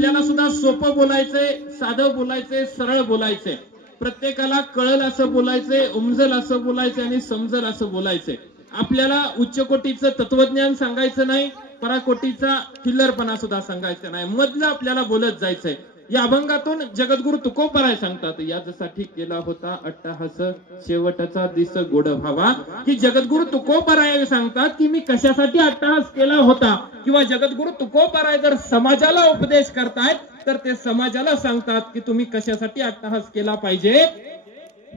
आपल्याला सुद्धा सोपं बोलायचंय, साधं बोलायचंय, सरळ बोलायचंय, प्रत्येकाला कळल असं बोलायचंय, उमजल असं बोलायचंय आणि समजल असं बोलायचंय. आपल्याला उच्च कोटीचं तत्वज्ञान सांगायचं नाही, पराकोटीचा फिल्लरपणा सुद्धा सांगायचा नाही, मधलं आपल्याला बोलत जायचंय. या अभंगातून जगद्गुरु तुकोबराय सांगतात, याच्यासाठी केला होता अट्टहास शेवटचा दिस गोड व्हावा. की जगद्गुरु तुकोबराय सांगतात की मी कशासाठी अट्टहास केला होता, किंवा जगद्गुरु तुकोबराय जर समाजाला उपदेश करतायत तर ते समाजाला सांगतात की तुम्ही कशासाठी अट्टहास केला पाहिजे,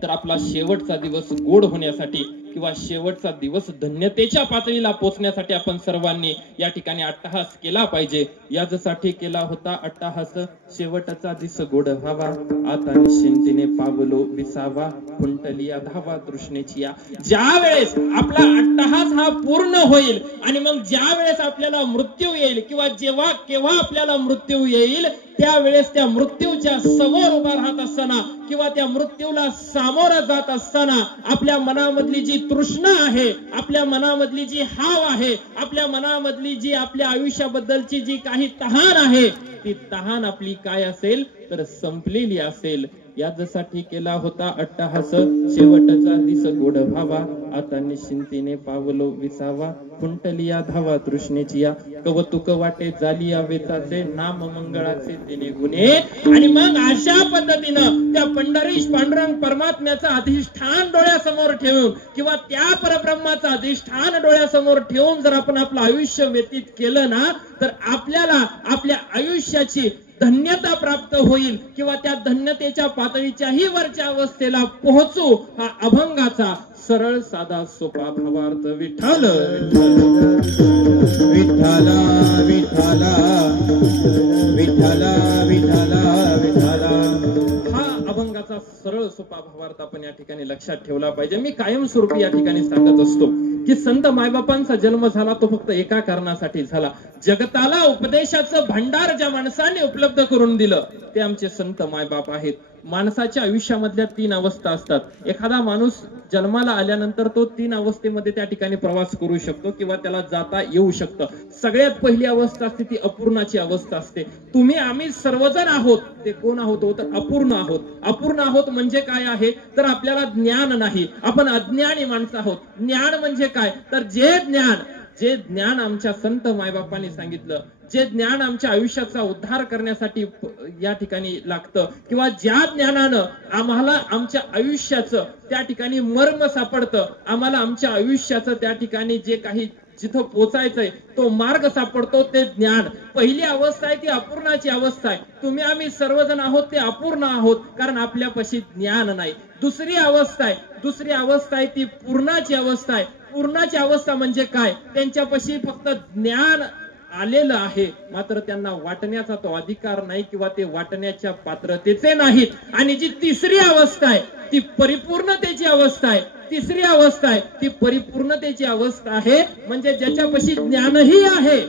तर आपला शेवटचा दिवस गोड होण्यासाठी किंवा शेवटचा दिवस धन्यतेच्या पातळीला पोहोचण्यासाठी आपण सर्वांनी या ठिकाणी अट्टहास केला पाहिजे. यासाठी केला होता अट्टहास शेवटचा दिस गोड व्हावा, आता निश्चिंतीने पावलो विसावा, कुंटलिया धावा तृष्णेची या. ज्या वेळेस आपला अट्टहास हा पूर्ण होईल आणि मग ज्या वेळेस आपल्याला मृत्यू येईल किंवा जेव्हा केव्हा आपल्याला मृत्यू येईल त्यावेळेस त्या मृत्यूच्या समोर उभा राहत असताना किंवा त्या मृत्यूला सामोरं जात असताना आपल्या मनामधली जी तृष्णा आहे, आपल्या मनामधली जी हाव आहे, आपल्या मनामधली जी आपल्या आयुष्याबद्दलची जी काही तहान आहे, ती तहान आपली काय असेल तर संपलेली असेल. यासाठी केला होता अट्टहास शेवटचा दिस गोड व्हावा, आता निश्चिंतीने पावलो विसावा, कुंटलिया धावा तृष्णेची या. कौतुक वाटे झाली वेचाचे, नाम मंगळाचे तिने गुणे. आणि मग अशा पद्धतीनं त्या पंढरीश पांडुरंग परमात्म्याचं अधिष्ठान डोळ्यासमोर ठेवून किंवा त्या परब्रह्माचं अधिष्ठान डोळ्यासमोर ठेवून जर आपण आपलं आयुष्य व्यतीत केलं ना, तर आपल्याला आपल्या आयुष्याची धन्यता प्राप्त होईल किंवा त्या धन्यतेच्या पातळीच्याही वरच्या अवस्थेला पोहोचू. हा अभंगाचा सरळ साधा सोपा भावार्थ. विठ्ठल विठ्ठला विठ्ठला विठ्ठला विठ्ठला विठ्ठला. हा अभंगाचा सरळ सोपा भावार्थ आपण या ठिकाणी लक्षात ठेवला पाहिजे. मी कायमस्वरूपी या ठिकाणी सांगत असतो की संत मायबापांचा जन्म झाला तो फक्त एका कारणासाठी झाला. जगताला उपदेशाचं भांडार ज्या माणसाने उपलब्ध करून दिलं ते आमचे संत मायबाप आहेत. माणसाच्या आयुष्यामधल्या 3 अवस्था असतात. एखादा माणूस जन्माला आल्यानंतर तो 3 अवस्थेमध्ये त्या ठिकाणी प्रवास करू शकतो किंवा त्याला जाता येऊ शकतं. सगळ्यात पहिली अवस्था असते ती अपूर्णाची अवस्था असते. तुम्ही आम्ही सर्वजण आहोत. ते कोण आहोत तर अपूर्ण आहोत. अपूर्ण आहोत म्हणजे काय आहे तर आपल्याला ज्ञान नाही, आपण अज्ञानी माणसं आहोत. ज्ञान म्हणजे काय तर जे ज्ञान आमच्या संत मायबापांनी सांगितलं, जे ज्ञान आमच्या आयुष्याचा उद्धार करण्यासाठी या ठिकाणी लागतं किंवा ज्या ज्ञानानं आम्हाला आमच्या आयुष्याचं त्या ठिकाणी मर्म सापडतं, आम्हाला आमच्या आयुष्याचं त्या ठिकाणी जे काही जिथं पोचायचंय तो मार्ग सापडतो, ते ज्ञान. पहिली अवस्था आहे ती अपूर्णाची अवस्था आहे. तुम्ही आम्ही सर्वजण आहोत ते अपूर्ण आहोत कारण आपल्यापाशी ज्ञान नाही. दुसरी अवस्था आहे ती पूर्णाची अवस्था आहे. पूर्णाची अवस्था म्हणजे काय, त्यांच्यापाशी फक्त ज्ञान आलेलं आहे मात्र त्यांना वाटण्याचा तो अधिकार नाही किंवा ते वाटण्याच्या पात्रतेचे नाहीत. आणि जी तिसरी अवस्था आहे ती परिपूर्णतेची अवस्था आहे. तिसरी अवस्था आहे ती परिपूर्णतेची अवस्था आहे म्हणजे ज्याच्यापाशी ज्ञानही आहे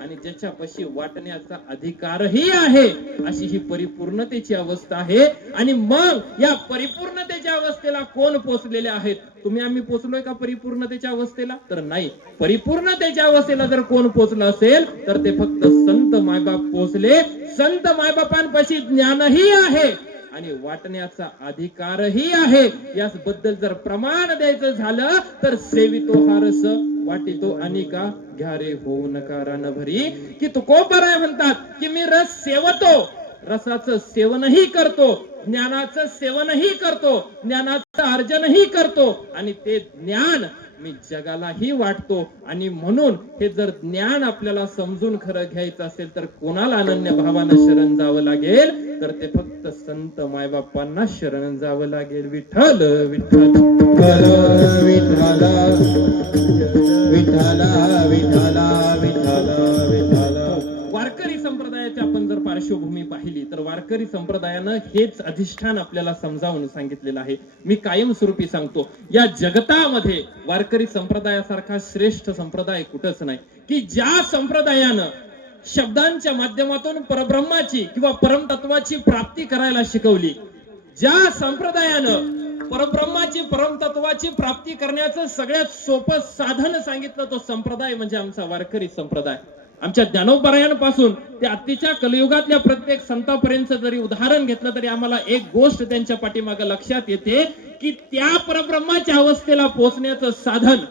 आणि ज्याच्यापाशी वाटण्याचा अधिकारही आहे, अशी ही परिपूर्णतेची अवस्था आहे. आणि मग या परिपूर्णतेच्या अवस्थेला कोण पोहोचलेले आहेत? तुम्ही आम्ही पोहोचलोय का परिपूर्णतेच्या अवस्थेला तर नाही. परिपूर्णतेच्या अवस्थेला जर कोण पोहोचलं असेल तर ते फक्त संत मायबाप पोहोचले. संत मायबापांपाशी ज्ञानही आहे आणि वाटण्याचा अधिकारही आहे. याबद्दल जर प्रमाण द्यायचं झालं तर सेवितो हारस वाटितो अनिका घ्या रे होऊ नका रान भरी. की तुकोबराय म्हणतात की मी रस सेवतो, रसाचं सेवनही करतो, ज्ञानाचं सेवनही करतो, ज्ञानाचं अर्जनही करतो आणि ते ज्ञान मी जगालाही वाटतो. आणि म्हणून हे जर ज्ञान आपल्याला समजून खरं घ्यायचं असेल तर कोणाला अनन्य भावानं शरण जावं लागेल तर ते फक्त संत मायबापांना शरण जावं लागेल. विठ्ठल विठ्ठल विठ्ठला विठ्ठला विठ्ठला विठ्ठला विठ्ठला. वारकरी संप्रदायाची आपण जर पार्श्वभूमी पाहिली तर वारकरी संप्रदायानं हेच अधिष्ठान आपल्याला समजावून सांगितलेलं आहे. मी कायमस्वरूपी सांगतो या जगतामध्ये वारकरी संप्रदायासारखा श्रेष्ठ संप्रदाय कुठंच नाही की ज्या संप्रदायानं शब्दांच्या माध्यमातून परब्रह्माची किंवा परमतत्वाची प्राप्ती करायला शिकवली. ज्या संप्रदायानं परब्रह्माची परमतत्वाची प्राप्ती करण्याचं सगळ्यात सोपं साधन सांगितलं तो संप्रदाय म्हणजे आमचा वारकरी संप्रदाय. आमच्या ज्ञानोपरायणापासून ते आत्तीच्या कलियुगातल्या प्रत्येक संतापर्यंत जरी उदाहरण घेतलं तरी आम्हाला एक गोष्ट त्यांच्या पाठीमागे लक्षात येते की त्या परब्रह्माच्या अवस्थेला पोहोचण्याचं साधन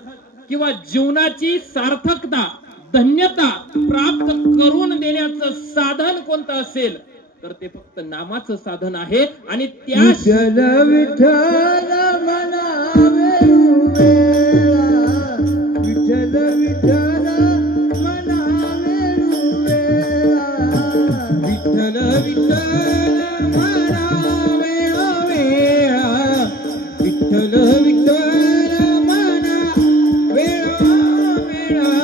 किंवा जीवनाची सार्थकता धन्यता प्राप्त करून देण्याचं साधन कोणतं असेल तर ते फक्त नामाचं साधन आहे. आणि त्या विठ्ठल विठ्ठल म्हणावे उभेला, विठ्ठल विठ्ठल म्हणावे उभेला, विठ्ठल विठ्ठल म्हणावे उभेला, विठ्ठल विठ्ठल म्हणावे उभेला,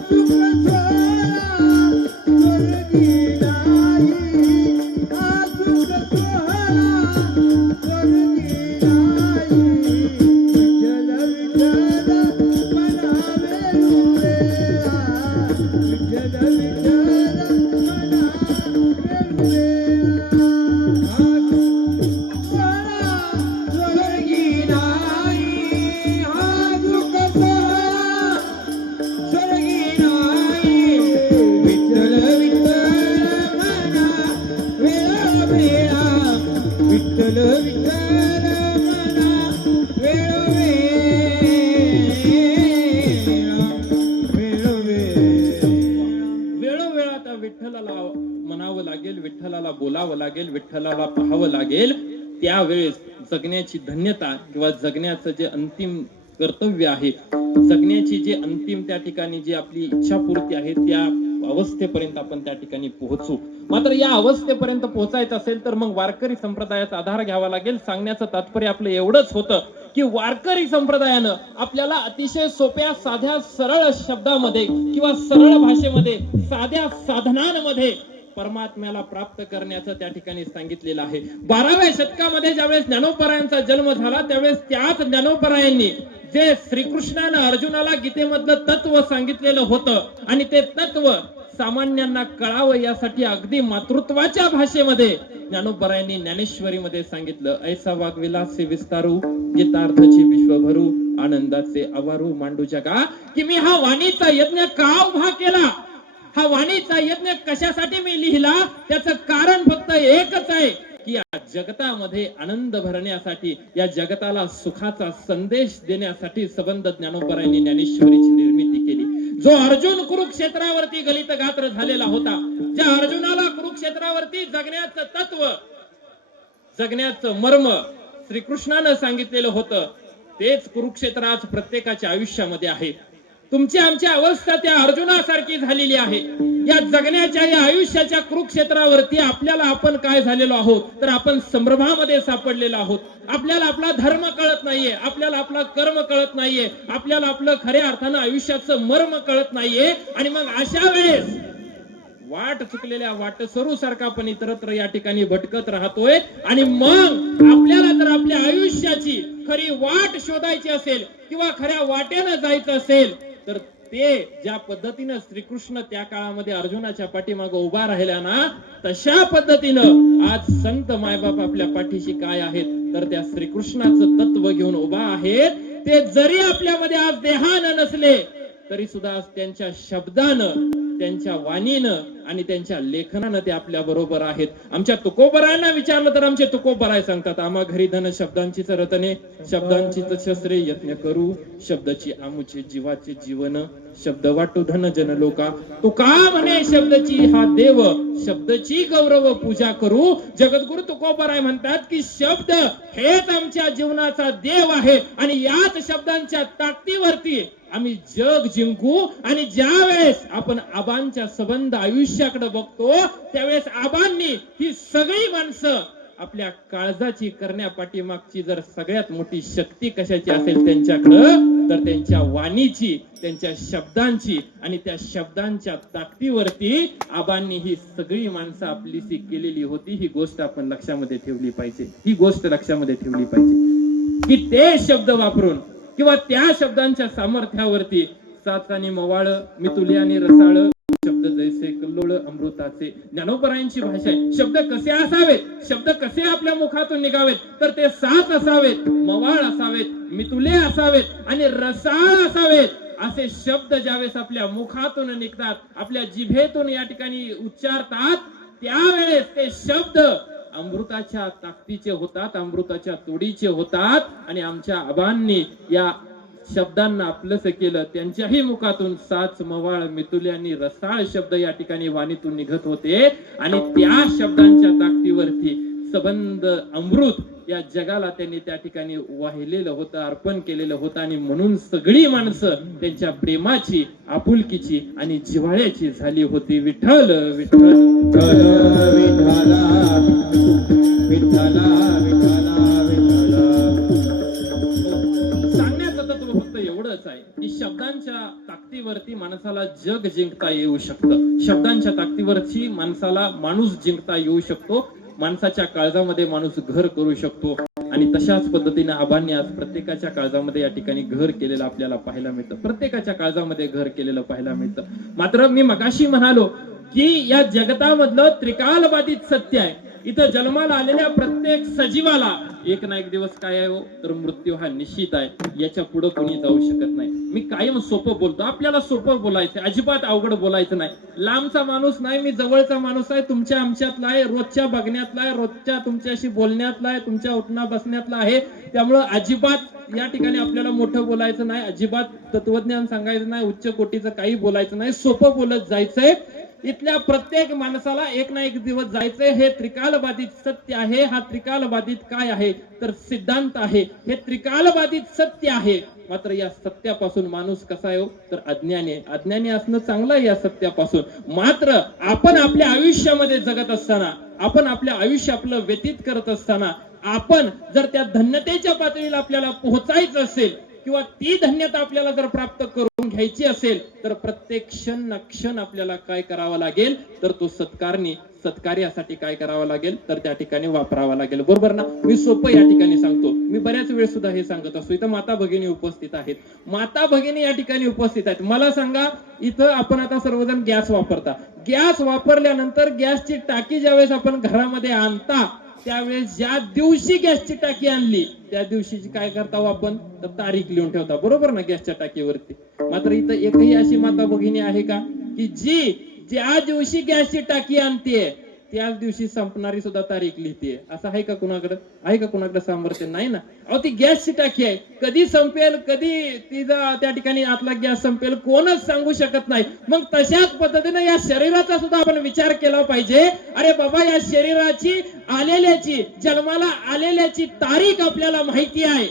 हा सुख सोहळा स्वर्गी नाही, हा सुख सोहळा स्वर्गी नाही, विठ्ठल विठ्ठल म्हणावे उभेला, विठ्ठल विठ्ठल म्हणावे उभेला, हा सुख सोहळा स्वर्गी नाही, हा सुख सोहळा स्वर्गी नाही, विठ्ठल विठ्ठल म्हणा वेळोवेळा, विठ्ठल विठ्ठल म्हणा वेळोवेळा, वेळोवेळा त्या विठ्ठलाला म्हणावं लागेल, विठ्ठलाला बोलावं लागेल, विठ्ठलाला पाहावं लागेल. त्यावेळेस जगण्याची धन्यता किंवा जगण्याचं जे अंतिम कर्तव्य आहे, जगण्याची जी अंतिम त्या ठिकाणी जी आपली इच्छापूर्ती आहे त्या अवस्थेपर्यंत आपण त्या ठिकाणी पोहोचू. मात्र या अवस्थेपर्यंत पोहोचायचं असेल तर मग वारकरी संप्रदायाचा आधार घ्यावा लागेल. सांगण्याचं तात्पर्य आपलं एवढंच होतं की वारकरी संप्रदायानं आपल्याला अतिशय सोप्या साध्या सरळ शब्दामध्ये किंवा सरळ भाषेमध्ये साध्या साधनांमध्ये परमात्म्याला प्राप्त करण्याचं त्या ठिकाणी सांगितलेलं आहे. 12व्या शतकामध्ये ज्यावेळेस ज्ञानोपरायांचा जन्म झाला त्यावेळेस त्याच ज्ञानोपरायांनी जे श्रीकृष्णानं अर्जुनाला गीतेमधलं तत्व सांगितलेलं होतं आणि ते तत्व सामान्यांना कळावं यासाठी अगदी मातृत्वाच्या भाषेमध्ये ज्ञानोपरायांनी ज्ञानेश्वरीमध्ये सांगितलं. ऐसा वाग्विलासे विस्तारू गीतार्थाची विश्वभरू आनंदाचे अवारू मांडू जगा, की मी हा वाणीचा यज्ञ का उभा केला, हा वाणीचा यज्ञ कशासाठी मी लिहिला, त्याचं कारण फक्त एकच आहे की या जगतामध्ये आनंद भरण्यासाठी, या जगताला सुखाचा संदेश देण्यासाठी संबंध ज्ञानोपरायांनी ज्ञानेश्वरीची निर्मिती केली. जो अर्जुन कुरुक्षेत्रावरती गलित गात्र झालेला होता, ज्या अर्जुनाला कुरुक्षेत्रावरती जगण्याचं तत्व, जगण्याचं मर्म श्रीकृष्णानं सांगितलेलं होतं, तेच कुरुक्षेत्र आज प्रत्येकाच्या आयुष्यामध्ये आहे. तुमची आमची अवस्था त्या अर्जुनासारखी झालेली आहे. या जगण्याच्या या आयुष्याच्या कुरुक्षेत्रावरती आपल्याला आपण काय झालेलो आहोत तर आपण संभ्रमामध्ये सापडलेलो आहोत. आपल्याला आपला धर्म कळत नाहीये, आपल्याला आपला कर्म कळत नाहीये, आपल्याला आपलं खऱ्या अर्थानं आयुष्याचं मर्म कळत नाहीये. आणि मग अशा वेळेस वाट चुकलेल्या वाटसरू सारखा आपण इतरत्र या ठिकाणी भटकत राहतोय. आणि मग आपल्याला जर आपल्या आयुष्याची खरी वाट शोधायची असेल किंवा खऱ्या वाटेनं जायचं असेल तर ते ज्या पद्धतीनं श्रीकृष्ण त्या काळामध्ये अर्जुनाच्या पाठीमागे उभा राहिला ना, तशा पद्धतीनं आज संत मायबाप आपल्या पाठीशी काय आहेत तर त्या श्रीकृष्णाचं तत्व घेऊन उभा आहेत. ते जरी आपल्यामध्ये आज देहानं नसले तरी सुद्धा त्यांच्या शब्दानं, त्यांच्या वाणीनं आणि त्यांच्या लेखनानं ते आपल्या बरोबर आहेत. आमच्या तुकोबरायांना विचारलं तर आमचे तुकोबराय सांगतात, आम्हा घरी धन शब्दांचीच रतने, शब्दांचीच शस्त्रे यत्न करू, शब्दाची आमुचे जीवाचे जीवन, शब्द वाटू धन जन लोका, तू का म्हणे शब्दची हा देव, शब्दची गौरव पूजा करू. जगद्गुरु तुकोबराय म्हणतात की शब्द हेच आमच्या जीवनाचा देव आहे आणि याच शब्दांच्या ताकदीवरती आम्ही जग जिंकू. आणि ज्या वेळेस आपण आबांच्या संबंध आयुष्याकडे बघतो त्यावेळेस आबांनी ही सगळी माणसं आपल्या काळजाची करण्यापाठीमागची जर सगळ्यात मोठी शक्ती कशाची असेल त्यांच्याकडं तर त्यांच्या वाणीची, त्यांच्या शब्दांची. आणि त्या शब्दांच्या ताकदीवरती आबांनी ही सगळी माणसं आपलीशी केलेली होती. ही गोष्ट आपण लक्षामध्ये ठेवली पाहिजे, ही गोष्ट लक्षामध्ये ठेवली पाहिजे की ते शब्द वापरून किंवा त्या शब्दांच्या सामर्थ्यावरती साचानी मवाळ, मितुले आणि रसाळ, शब्द जैसे कल्लोळ अमृताचे. ज्ञानोपरायांची भाषा आहे. शब्द कसे असावेत, शब्द कसे आपल्या मुखातून निघावेत तर ते साच असावेत, मवाळ असावेत, मितुले असावेत आणि रसाळ असावेत. असे शब्द ज्यावेळेस आपल्या मुखातून निघतात, आपल्या जिभेतून या ठिकाणी उच्चारतात, त्यावेळेस ते शब्द अमृताच्या ताकदीचे होतात, अमृताच्या तोडीचे होतात. आणि आमच्या आबांनी या शब्दांना आपलंस केलं. त्यांच्याही मुखातून साच मवाळ मितुल्यांनी रसाळ शब्द या ठिकाणी वाणीतून निघत होते. आणि त्या शब्दांच्या ताकदीवरती सबंध अमृत या जगाला त्यांनी त्या ठिकाणी वाहिलेलं होतं, अर्पण केलेलं होतं. आणि म्हणून सगळी माणसं त्यांच्या प्रेमाची, आपुलकीची आणि जिव्हाळ्याची झाली होती. विठ्ठल विठ्ठल विठ्ठल विठ्ठला विठ्ठला विठ्ठला विठ्ठला. सांगण्याचं तत्व फक्त एवढंच आहे की शब्दांच्या ताकदीवरती माणसाला जग जिंकता येऊ शकतं. शब्दांच्या ताकदीवरती माणसाला माणूस जिंकता येऊ शकतो. माणसाच्या काळजामध्ये माणूस घर करू शकतो. आणि तशाच पद्धतीने आबांनी आज प्रत्येकाच्या काळजामध्ये या ठिकाणी घर केलेलं आपल्याला पाहायला मिळतं. प्रत्येकाच्या काळजामध्ये घर केलेलं पाहायला मिळतं. मात्र मी मगाशी म्हणालो की या जगतामधलं त्रिकालबाधित सत्य आहे. इथं जन्माला आलेल्या प्रत्येक सजीवाला एक ना एक दिवस काय आहे हो, तर मृत्यू हा निश्चित आहे. याच्या पुढे कोणी जाऊ शकत नाही. मी कायम सोपं बोलतो, आपल्याला सोपं बोलायचं, अजिबात अवघड बोलायचं नाही. लांबचा माणूस नाही, मी जवळचा माणूस आहे, तुमच्या आमच्यातला आहे, रोजच्या बघण्यातला आहे, रोजच्या तुमच्याशी बोलण्यातला आहे, तुमच्या उठणा बसण्यातला आहे. त्यामुळं अजिबात या ठिकाणी आपल्याला मोठं बोलायचं नाही, अजिबात तत्वज्ञान सांगायचं नाही, उच्च कोटीचं काही बोलायचं नाही, सोपं बोलत जायचंय. इथल्या प्रत्येक माणसाला एक ना एक दिवस जायचंय. हे त्रिकालबाधित सत्य आहे. हा त्रिकालबाधित काय आहे तर सिद्धांत आहे. हे त्रिकालबाधित सत्य आहे. मात्र या सत्यापासून माणूस कसा आहे तर अज्ञानी असणं चांगलं आहे या सत्यापासून. मात्र आपण आपल्या आयुष्यामध्ये जगत असताना, आपण आपल्या आयुष्य आपलं व्यतीत करत असताना, आपण जर त्या धन्यतेच्या पातळीला आपल्याला पोहोचायचं असेल किंवा ती धन्यता आपल्याला जर प्राप्त करून घ्यायची असेल तर प्रत्येक क्षण ना क्षण आपल्याला काय करावं लागेल तर तो सत्कार्यासाठी काय करावं लागेल तर त्या ठिकाणी वापरावा लागेल. बरोबर ना? मी सोपं या ठिकाणी सांगतो. मी बऱ्याच वेळ सुद्धा हे सांगत असतो. इथं माता भगिनी उपस्थित आहेत, माता भगिनी या ठिकाणी उपस्थित आहेत. मला सांगा, इथं आपण आता सर्वजण गॅस वापरता. गॅस वापरल्यानंतर गॅसची टाकी ज्यावेळेस आपण घरामध्ये आणता, त्यावेळेस ज्या दिवशी गॅसची टाकी आणली त्या दिवशीची काय करता आपण तर तारीख लिहून ठेवता. बरोबर ना? गॅसच्या टाकीवरती. मात्र इथं एकही अशी माता भगिनी आहे का की जी ज्या दिवशी गॅसची टाकी आणते त्याच दिवशी संपणारी सुद्धा तारीख लिहिते? असं आहे का कुणाकडे? आहे का कुणाकडे सामर्थ्य? नाही ना. अहो, ती गॅसची टाकी आहे, कधी संपेल, कधी तिचा त्या ठिकाणी आतला गॅस संपेल, कोणच सांगू शकत नाही. मग तशाच पद्धतीने या शरीराचा सुद्धा आपण विचार केला पाहिजे. अरे बाबा, या शरीराची जन्माला आलेल्याची तारीख आपल्याला माहिती आहे,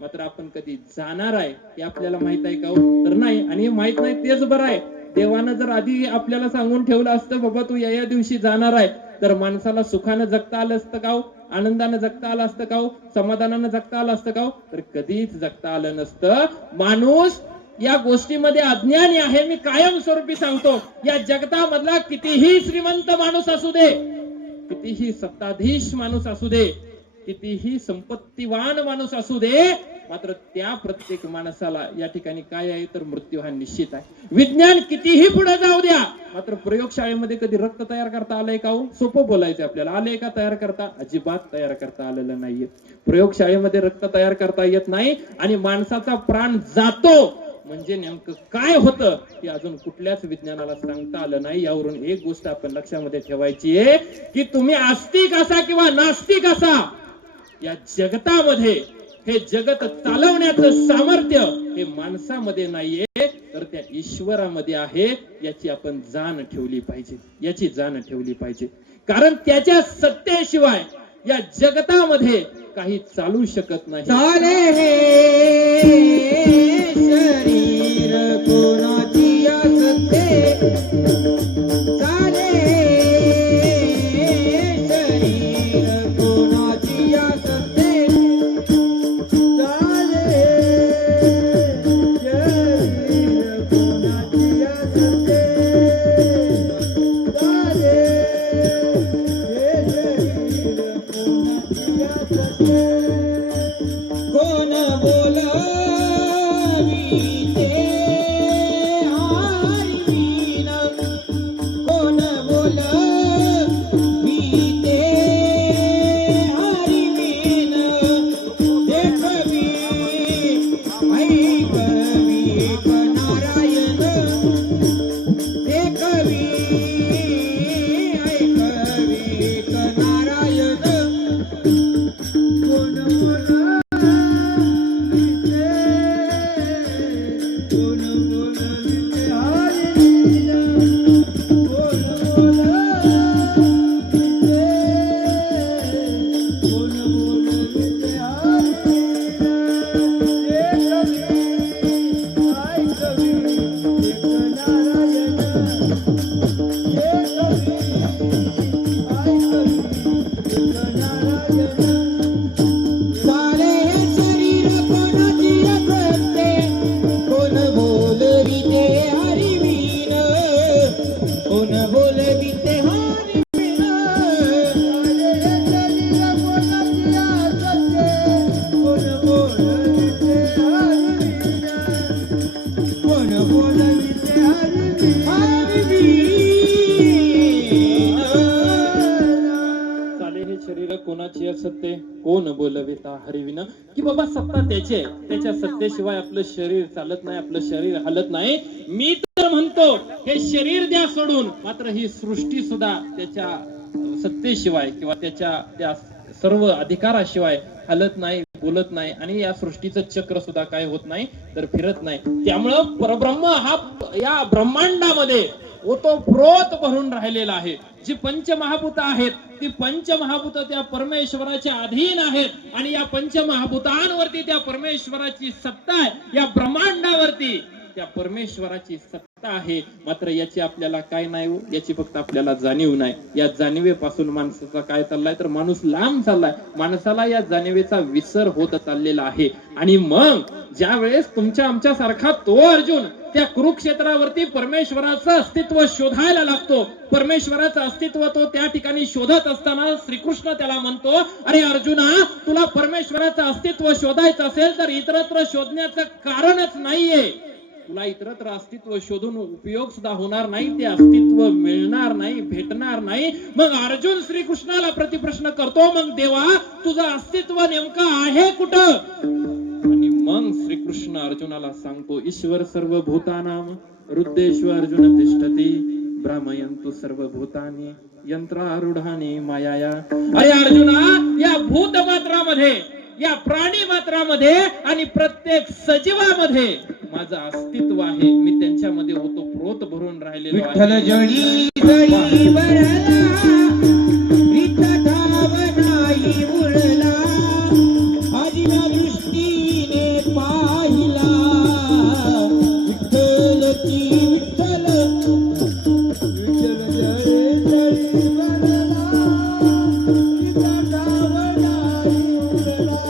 मात्र आपण कधी जाणार आहे हे आपल्याला माहित आहे का? तर नाही. आणि हे माहित नाही तेच बरं आहे. देवानं जर आधी आपल्याला सांगून ठेवलं असतं बाबा तू या दिवशी जाणार आहे, तर माणसाला सुखानं जगता आलं असतं का? आनंदानं जगता आलं असतं का? समाधानानं जगता आलं असतं का? तर कधीच जगता आलं नसतं. माणूस या गोष्टीमध्ये अज्ञानी आहे. मी कायमस्वरूपी सांगतो, या जगतामधला कितीही श्रीमंत माणूस असू दे, कितीही सत्ताधीश माणूस असू दे, कितीही संपत्तीवान माणूस असू दे, मात्र त्या प्रत्येक माणसाला या ठिकाणी काय आहे तर मृत्यू हा निश्चित आहे. विज्ञान कितीही पुढे जाऊ द्या, मात्र प्रयोगशाळेमध्ये कधी रक्त तयार करता आलंय का? सोपं बोलायचं आपल्याला. आलंय का तयार करता? अजिबात तयार करता आलेलं नाहीये. प्रयोगशाळेमध्ये रक्त तयार करता येत नाही. आणि माणसाचा प्राण जातो म्हणजे नेमकं काय होतं हे अजून कुठल्याच विज्ञानाला सांगता आलं नाही. यावरून एक गोष्ट आपण लक्षामध्ये ठेवायची आहे की तुम्ही आस्तिक असा किंवा नास्तिक असा, या जगतामध्ये हे जगत चालवण्याचं सामर्थ्य हे माणसामध्ये नाहीये तर त्या ईश्वरामध्ये आहे. याची आपण जाण ठेवली पाहिजे, याची जाण ठेवली पाहिजे. कारण त्याच्या सत्तेशिवाय या जगतामध्ये काही चालू शकत नाही. चाले हे शरीर कोणाची असते, चाले शरीर कोणाची असते, चाले शरीर कोणाची असते, चाले शरीर कोणाची असते. कोण बोलावी कोणाची असत्य कोण बोलविता हरिविना, की बाबा सत्ता त्याची आहे, त्याच्या सत्तेशिवाय आपलं शरीर चालत नाही, आपलं शरीर हलत नाही. मी तर म्हणतो हे शरीर द्या सोडून, मात्र ही सृष्टी सुद्धा त्याच्या सत्तेशिवाय किंवा त्याच्या त्या सर्व अधिकाराशिवाय हलत नाही, बोलत नाही, आणि या सृष्टीचं चक्र सुद्धा काय होत नाही तर फिरत नाही. त्यामुळं परब्रह्म हा या ब्रह्मांडामध्ये ओतप्रोत भरून राहिलेला आहे. जी पंचमहाभूत आहेत ती पंचमहाभूत त्या परमेश्वराच्या अधीन आहेत, आणि या पंचमहाभूतांवरती त्या परमेश्वराची सत्ता आहे. या ब्रह्मांडावरती त्या परमेश्वराची सत्ता आहे. मात्र याची आपल्याला काय नाही हो, याची फक्त आपल्याला जाणीव नाही. या जाणीवेपासून माणसाचा काय चाललाय तर माणूस लांब चाललाय. माणसाला या जाणीवेचा विसर होत चाललेला आहे. आणि मग ज्या वेळेस तुमच्या आमच्या सारखा तो अर्जुन त्या कुरुक्षेत्रावरती परमेश्वराचं अस्तित्व शोधायला लागतो, परमेश्वराचं अस्तित्व तो त्या ठिकाणी शोधत असताना श्रीकृष्ण त्याला म्हणतो, अरे अर्जुना, तुला परमेश्वराचं अस्तित्व शोधायचं असेल तर इतरत्र शोधण्याचं कारणच नाहीये. तुला इतरत्र अस्तित्व शोधून उपयोग सुद्धा होणार नाही, ते अस्तित्व मिळणार नाही, भेटणार नाही. मग अर्जुन श्रीकृष्णाला प्रतिप्रश्न करतो, मग देवा तुझं अस्तित्व नेमकं आहे कुठं? आणि मग श्रीकृष्ण अर्जुनाला सांगतो, ईश्वर सर्वभूतानां हृद्देषु अर्जुन तिष्ठति भ्रामयन्तु सर्वभूतानि यंत्रारूढानि मायाया. अरे अर्जुना, या भूत मात्रामध्ये, या प्राणी मात्रामध्ये आणि प्रत्येक सजीवामध्ये माझं अस्तित्व आहे. मी त्यांच्यामध्ये ओतप्रोत भरून राहिलेलो विठ्ठल आहे. जळी जळी बरला, विठ्ठलाव नाही उरला, आजीव्या दृष्टीने पाहिला. विठ्ठल की विठ्ठल, विठ्ठल जळी जळी बरला, विठ्ठलाव नाही उरला.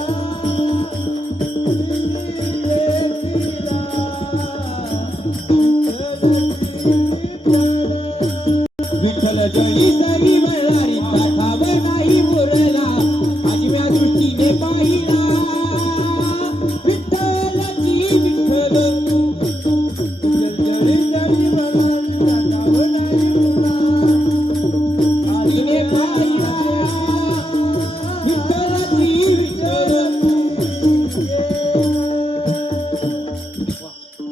विठ्ठल जळी जळी बरला, ठाव नाही उरला, आजव्या दृष्टीने पाहिला. विठ्ठल की विठ्ठल, विठ्ठल जळी जळी बरला, ठाव नाही उरला, आजीने पाहिला. विठ्ठल की विठ्ठल.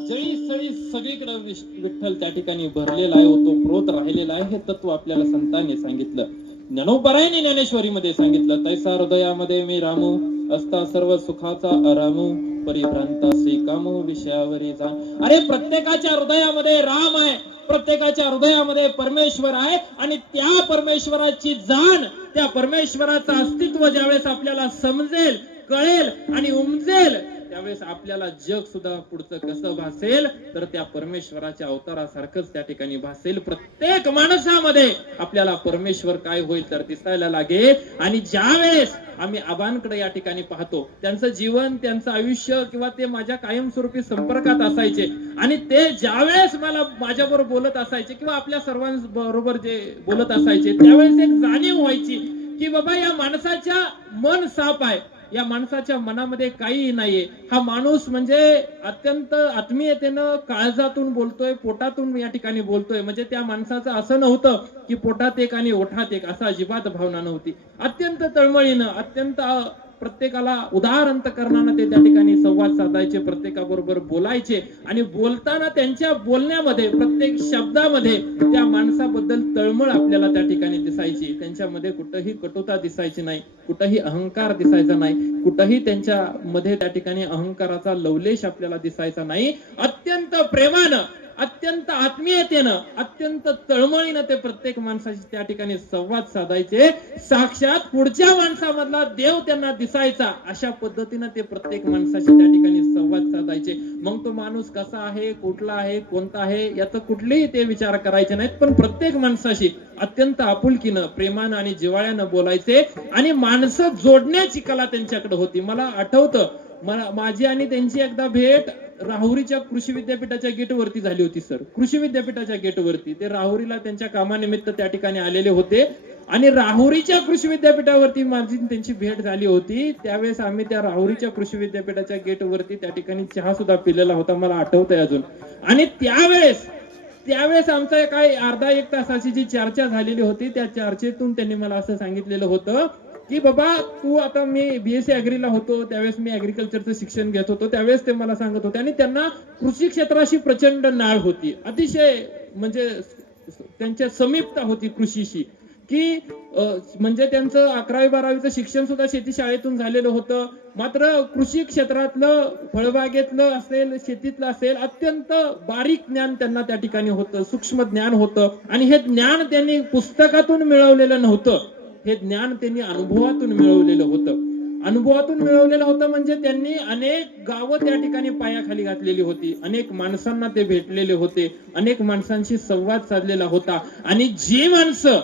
जळी सळी सगळीकडे विठ्ठल त्या ठिकाणी भरलेला आहे, तो प्रोत राहिलेला आहे. हे तत्व आपल्याला संतांनी सांगितलं. ज्ञानोबरायांनी ज्ञानेश्वरीमध्ये सांगितलं, तैसा हृदयामध्ये मी रामू, असता सर्व सुखाचा अरामू, परिभ्रांता कामू विषयावरी जा. अरे प्रत्येकाच्या हृदयामध्ये राम आहे, प्रत्येकाच्या हृदयामध्ये परमेश्वर आहे, आणि त्या परमेश्वराची जाण, त्या परमेश्वराचं अस्तित्व ज्यावेळेस आपल्याला समजेल, कळेल आणि उमजेल, त्यावेळेस आपल्याला जग सुद्धा पुढचं कसं भासेल तर त्या परमेश्वराच्या अवतारासारखंच त्या ठिकाणी भासेल. प्रत्येक माणसामध्ये आपल्याला परमेश्वर काय होईल तर दिसायला लागेल. आणि ज्या वेळेस आम्ही आबांकडे या ठिकाणी पाहतो, त्यांचं जीवन, त्यांचं आयुष्य किंवा ते माझ्या कायमस्वरूपी संपर्कात असायचे, आणि ते ज्या वेळेस मला माझ्याबरोबर बोलत असायचे किंवा आपल्या सर्वांबरोबर जे बोलत असायचे, त्यावेळेस एक जाणीव व्हायची की बाबा या माणसाच्या मन साफ आहे, या माणसाच्या मनामध्ये काही नाहीये. हा माणूस म्हणजे अत्यंत आत्मीयतेनं काळजातून बोलतोय, पोटातून या ठिकाणी बोलतोय. म्हणजे त्या माणसाचं असं नव्हतं की पोटात एक आणि ओठात एक, असं अजिबात भावना नव्हती. अत्यंत तळमळीनं, अत्यंत प्रत्येकाला उदार अंतकरणानं ते त्या ठिकाणी संवाद साधायचे, प्रत्येकाबरोबर बोलायचे, आणि बोलताना त्यांच्या बोलण्यामध्ये, प्रत्येक शब्दामध्ये त्या माणसाबद्दल तळमळ आपल्याला त्या ठिकाणी दिसायची. त्यांच्यामध्ये कुठंही कटुता दिसायची नाही, कुठंही अहंकार दिसायचा नाही, कुठंही त्यांच्या मध्ये त्या ठिकाणी अहंकाराचा लवलेश आपल्याला दिसायचा नाही. अत्यंत प्रेमानं, अत्यंत आत्मीयतेनं, अत्यंत तळमळीनं ते प्रत्येक माणसाशी त्या ठिकाणी संवाद साधायचे. साक्षात पुढच्या माणसामधला देव त्यांना दिसायचा, अशा पद्धतीनं ते प्रत्येक माणसाशी त्या ठिकाणी संवाद साधायचे. मग तो माणूस कसा आहे, कुठला आहे, कोणता आहे, याचं कुठलेही ते विचार करायचे नाहीत, पण प्रत्येक माणसाशी अत्यंत आपुलकीनं, प्रेमानं आणि जिव्हाळ्यानं बोलायचे. आणि माणसं जोडण्याची कला त्यांच्याकडे होती. मला आठवतं, माझी आणि त्यांची एकदा भेट राहुरीच्या कृषी विद्यापीठाच्या गेटवरती झाली होती सर. कृषी विद्यापीठाच्या गेटवरती ते राहुरीला त्यांच्या कामानिमित्त त्या ठिकाणी आलेले होते, आणि राहुरीच्या कृषी विद्यापीठावरती माझी त्यांची भेट झाली होती. त्यावेळेस आम्ही त्या राहुरीच्या कृषी विद्यापीठाच्या गेटवरती त्या ठिकाणी चहा सुद्धा पिलेला होता, मला आठवतंय अजून. आणि त्यावेळेस आमचा काय अर्धा एक तासाची जी चर्चा झालेली होती, त्या चर्चेतून त्यांनी मला असं सांगितलेलं होतं की बाबा तू आता मी बीएससी ऍग्रीला होतो त्यावेळेस मी ऍग्रिकल्चरचं शिक्षण घेत होतो त्यावेळेस ते मला सांगत होते आणि त्यांना कृषी क्षेत्राशी प्रचंड नाळ होती अतिशय म्हणजे त्यांच्या समीपता होती कृषीशी की म्हणजे त्यांचं 11वी-12वीचं शिक्षण सुद्धा शेती शाळेतून झालेलं होतं मात्र कृषी क्षेत्रातलं फळबागेतलं असेल शेतीतलं असेल अत्यंत बारीक ज्ञान त्यांना त्या ठिकाणी होतं सूक्ष्म ज्ञान होतं आणि हे ज्ञान त्यांनी पुस्तकातून मिळवलेलं नव्हतं हे ज्ञान त्यांनी अनुभवातून मिळवलेलं होतं अनुभवातून मिळवलेलं होतं म्हणजे त्यांनी अनेक गावं त्या ठिकाणी पायाखाली घातलेली होती अनेक माणसांना ते भेटलेले होते अनेक माणसांशी संवाद साधलेला होता आणि जी माणसं